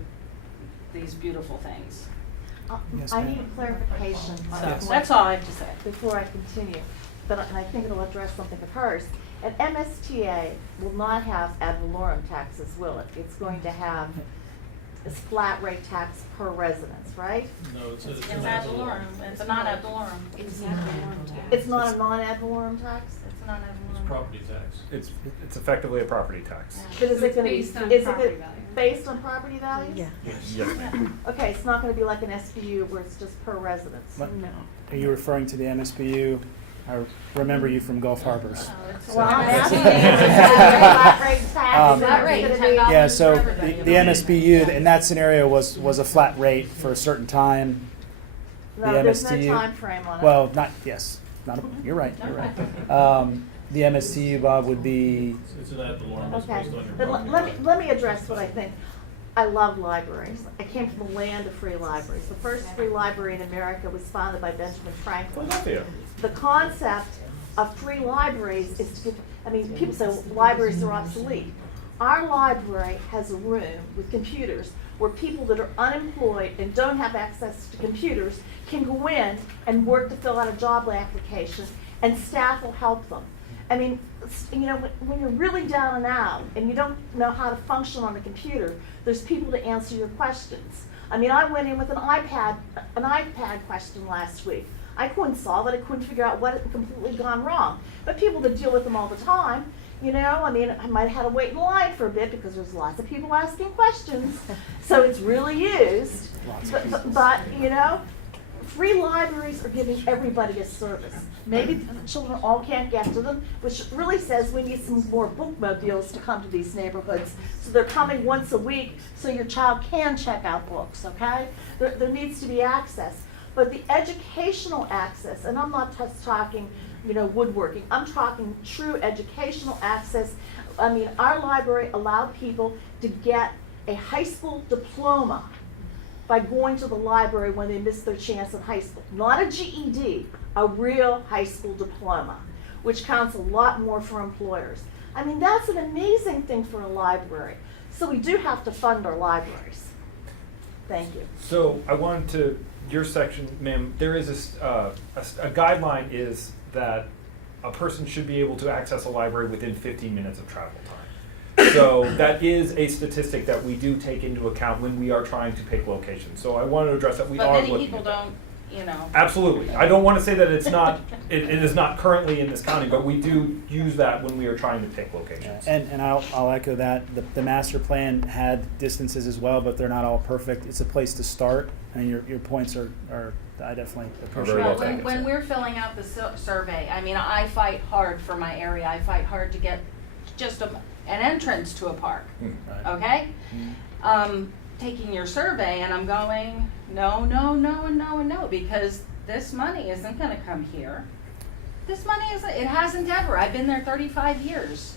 these beautiful things. I need a clarification. So that's all I have to say. Before I continue, but I think it'll address something of hers. An MSTA will not have ad valorem taxes, will it? It's going to have a flat rate tax per residence, right? No, it's It's ad valorem, it's a non-ad valorem. It's not a non-ad valorem tax? It's not ad valorem. It's property tax. It's effectively a property tax. But is it gonna be, based on is property it value. based on property values? Yeah. Yes, ma'am. Okay, it's not gonna be like an SBU where it's just per residence? What? No. Are you referring to the MSBU? I remember you from Gulf Harbors. Well, I'm asking you, is that a flat rate tax? Flat rate, Is it gonna be- $10 Yeah, so for everybody. the MSBU in that scenario was a flat rate for a certain time. No, The there's no MSTU time frame on it. Well, you're right. The MSTU, Bob, would be, It's an ad valorem, it's Okay, based on your but property. let me address what I think. I love libraries. I came from the land of free libraries. The first free library in America was founded by Benjamin Franklin. Philadelphia. The concept of free libraries is to give, people say libraries are obsolete. Our library has a room with computers where people that are unemployed and don't have access to computers can go in and work to fill out a job application, and staff will help them. When you're really down and out and you don't know how to function on a computer, there's people to answer your questions. I went in with an iPad question last week. I couldn't solve it. I couldn't figure out what had completely gone wrong. But people that deal with them all the time, I might have had to wait in line for a bit because there's lots of people asking questions. So it's really used. But free libraries are giving everybody a service. Maybe the children all can't get to them, which really says we need some more bookmobiles to come to these neighborhoods. So they're coming once a week so your child can check out books, okay? There needs to be access. But the educational access, and I'm not just talking, woodworking, I'm talking true educational access. Our library allowed people to get a high school diploma by going to the library when they missed their chance in high school. Not a GED, a real high school diploma, which counts a lot more for employers. That's an amazing thing for a library. So we do have to fund our libraries. Thank you. So I wanted to, your section, ma'am, there is a guideline is that a person should be able to access a library within 15 minutes of travel time. So that is a statistic that we do take into account when we are trying to pick locations. So I want to address that we But are many looking people at that. don't, Absolutely. I don't want to say that it's not, it is not currently in this county, but we do use that when we are trying to pick locations. and I'll echo that. The master plan had distances as well, but they're not all perfect. It's a place to start, and your points are I definitely appreciate very well that. taken. when we're filling out the survey, I fight hard for my area. I fight hard to get just an entrance to a park, okay? Taking your survey and I'm going, no, because this money isn't gonna come here. This money it hasn't ever. I've been there 35 years.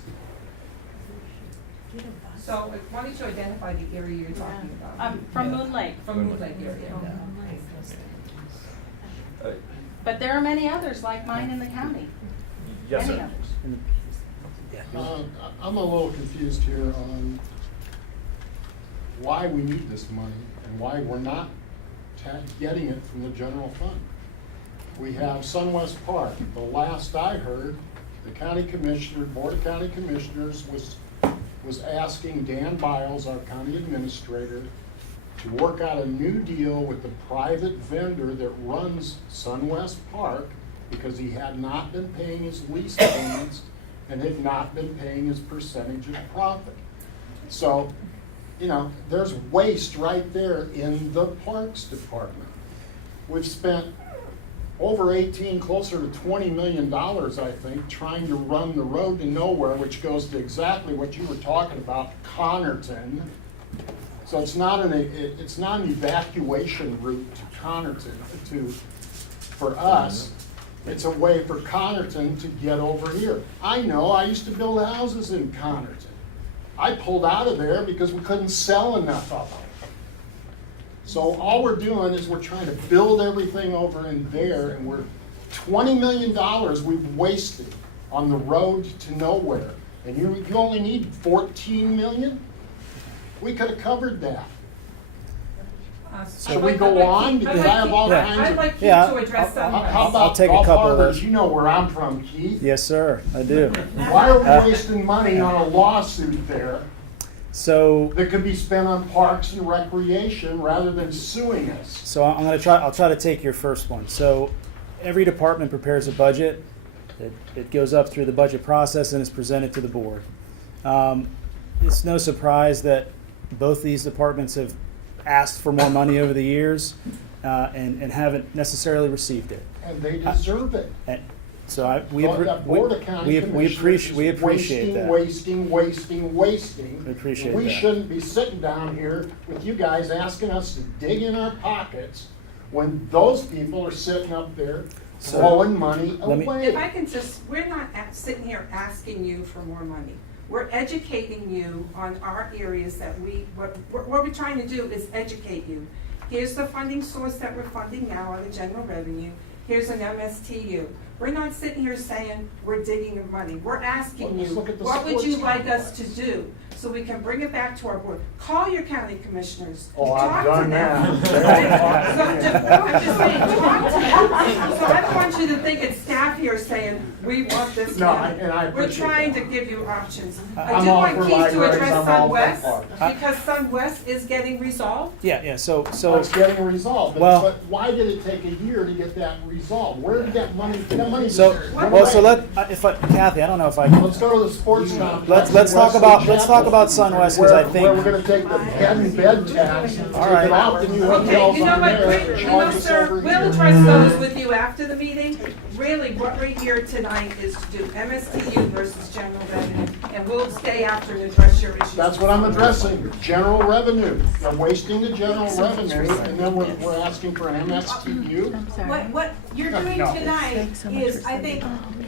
So why don't you identify the area you're talking about? I'm from Moon Lake. From Moon Lake area. But there are many others like mine in the county. Yes, Many sir. others. I'm a little confused here on why we need this money and why we're not getting it from the general fund. We have Sunwest Park. The last I heard, the county commissioner, Board of County Commissioners was asking Dan Biles, our county administrator, to work out a new deal with the private vendor that runs Sunwest Park because he had not been paying his lease payments and had not been paying his percentage of profit. So, you know, there's waste right there in the Parks Department. We've spent over 18, closer to $20 million, I think, trying to run the road to nowhere, which goes to exactly what you were talking about, Connerton. So it's not an evacuation route to Connerton for us. It's a way for Connerton to get over here. I know, I used to build houses in Connerton. I pulled out of there because we couldn't sell enough of them. So all we're doing is we're trying to build everything over in there, and we're $20 million we've wasted on the road to nowhere. And you only need 14 million? We could have covered that. Should we go on? Because I have all kinds of... I'd like you to address some of this. How about Gulf Harbors? You know where I'm from, Keith. Yes, sir, I do. Why are we wasting money on a lawsuit there? So that could be spent on parks and recreation rather than suing us. So I'll try to take your first one. So every department prepares a budget. It goes up through the budget process and is presented to the board. It's no surprise that both these departments have asked for more money over the years and haven't necessily received it. And they deserve it. So we appreciate that. Wasting. We appreciate that. Shouldn't be sitting down here with you guys asking us to dig in our pockets when those people are sitting up there throwing money away. If I can just, we're not sitting here asking you for more money. We're educating you on our areas that what we're trying to do is educate you. Here's the funding source that we're funding now out of general revenue. Here's an MSTU. We're not sitting here saying we're digging your money. We're asking you, what would you like us to do so we can bring it back to our board? Call your county commissioners. I've done that. I'm just saying, talk to them. So I don't want you to think it's staff here saying, we want this money. We're trying to give you options. I do want Keith to address SunWest, because SunWest is getting resolved. Yeah. So it's getting resolved. But why did it take a year to get that resolved? Where did that money? Kathy, I don't know if I can. Let's go to the sports complex. Let's talk about SunWest, because I think where we're going to take the head and bed tax. All right. Okay, you know what, sir, we'll address those with you after the meeting. Really, what we're here tonight is to do MSTU versus general revenue, and we'll stay after and address your issues. That's what I'm addressing, general revenue. They're wasting the general revenue, and then we're asking for an MSTU. What you're doing tonight is, I think,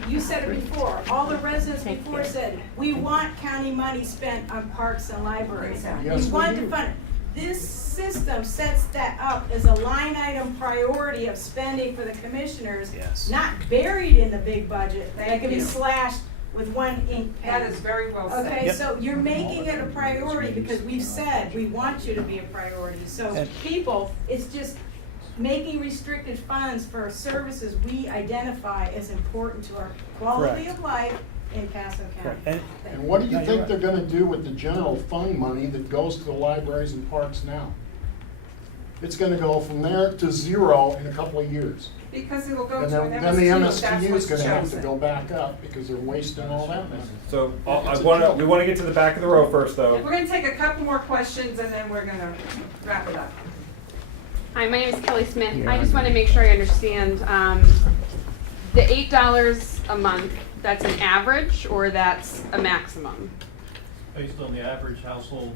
you said it before, all the residents before said, we want county money spent on parks and libraries. Yes, We want we to do. fund it. This system sets that up as a line item priority of spending for the commissioners, not buried in the big budget, that can be slashed with one ink pen. That is very well said. Okay, so you're making it a priority because we've said we want you to be a priority. So people, it's just making restricted funds for services we identify as important to our quality of life in Pasco County. And what do you think they're going to do with the general fund money that goes to the libraries and parks now? It's going to go from there to zero in a couple of years. Because it'll go And to an then the MSTU, that's MSTU is what's going to have to chosen. go back up because they're wasting all that money. So we want to get to the back of the row first, though. We're going to take a couple more questions and then we're going to wrap it up. Hi, my name is Kelly Smith. I just want to make sure I understand the $8 a month. That's an average, or that's a maximum? Based on the average household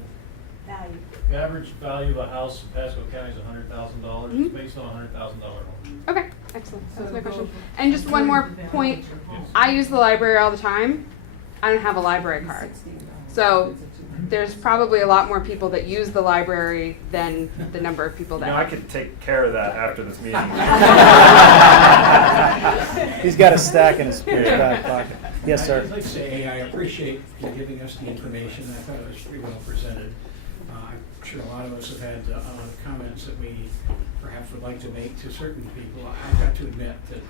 value. The average value of a house in Pasco County is $100,000. It's based on a $100,000 home. Okay, excellent. That's my question. And just one more point. I use the library all the time. I don't have a library card. So there's probably a lot more people that use the library than the number of people that. I could take care of that after this meeting. He's got a stack in his back pocket. Yes, sir. I'd like to say, I appreciate you giving us the information. I thought it was pretty well presented. I'm sure a lot of us have had comments that we perhaps would like to make to certain people. I've got to admit that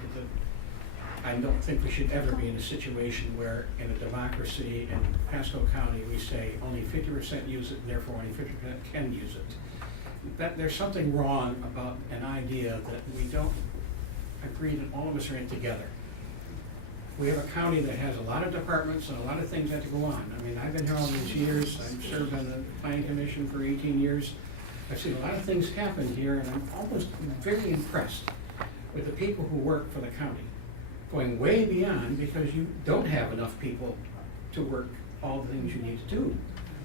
I don't think we should ever be in a situation where in a democracy in Pasco County we say only 50% use it and therefore only 50% can use it. That there's something wrong about an idea that we don't agree that all of us are in together. We have a county that has a lot of departments and a lot of things that have to go on. I mean, I've been here all these years. I've served on the planning commission for 18 years. I've seen a lot of things happen here, and I'm almost very impressed with the people who work for the county, going way beyond because you don't have enough people to work all the things you need to do.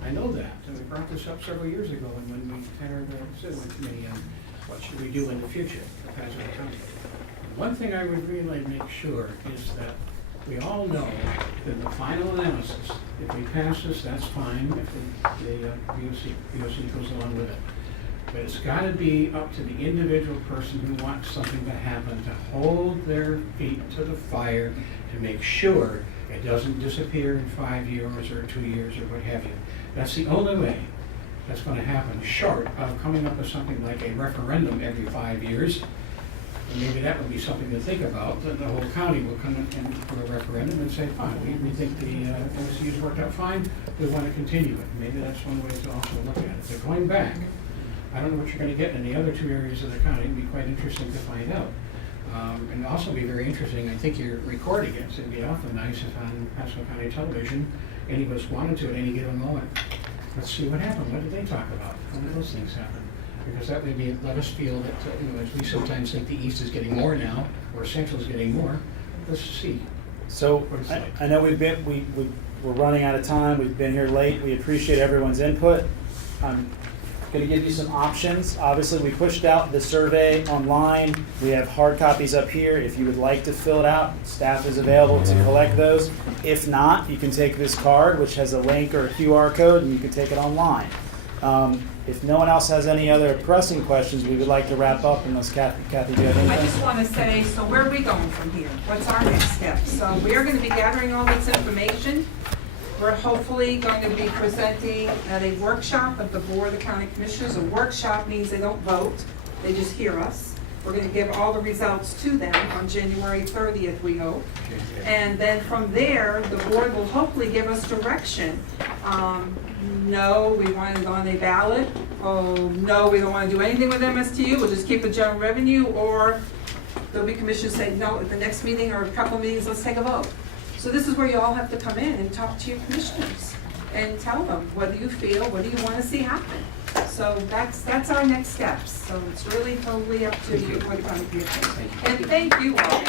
I know that, and we brought this up several years ago when we had our citizen committee on what should we do in the future for Pasco County. One thing I would really make sure is that we all know that in the final analysis, if we pass this, that's fine, if the BOC goes along with it. But it's got to be up to the individual person who wants something to happen to hold their feet to the fire to make sure it doesn't disappear in 5 years or 2 years or what have you. That's the only way that's going to happen, short of coming up with something like a referendum every 5 years. And maybe that would be something to think about. The whole county will come in for a referendum and say, fine, we think the MSU's worked out fine, we want to continue it. Maybe that's one way to also look at it. So going back, I don't know what you're going to get in the other 2 areas of the county. It'd be quite interesting to find out. And also be very interesting, I think you're recording it, so it'd be awfully nice if on Pasco County Television, any of us wanted to at any given moment. Let's see what happened. What did they talk about? How did those things happen? Because that would let us feel that, as we sometimes think the East is getting more now, or Central is getting more, let's see. So I know we're running out of time. We've been here late. We appreciate everyone's input. I'm going to give you some options. Obviously, we pushed out the survey online. We have hard copies up here. If you would like to fill it out, staff is available to collect those. If not, you can take this card, which has a link or a QR code, and you can take it online. If no one else has any other pressing questions, we would like to wrap up unless Kathy, do you have anything? I just want to say, so where are we going from here? What's our next step? So we're going to be gathering all this information. We're hopefully going to be presenting at a workshop of the Board of the County Commissioners. A workshop means they don't vote, they just hear us. We're going to give all the results to them on January 30th, we hope. And then from there, the board will hopefully give us direction. No, we want to go on a ballot. Oh, no, we don't want to do anything with MSTU. We'll just keep the general revenue. Or there'll be commissioners saying, no, at the next meeting or a couple of meetings, let's take a vote. So this is where you all have to come in and talk to your commissioners and tell them what do you feel, what do you want to see happen. So that's our next steps. So it's really totally up to you for the county commission. And thank you all.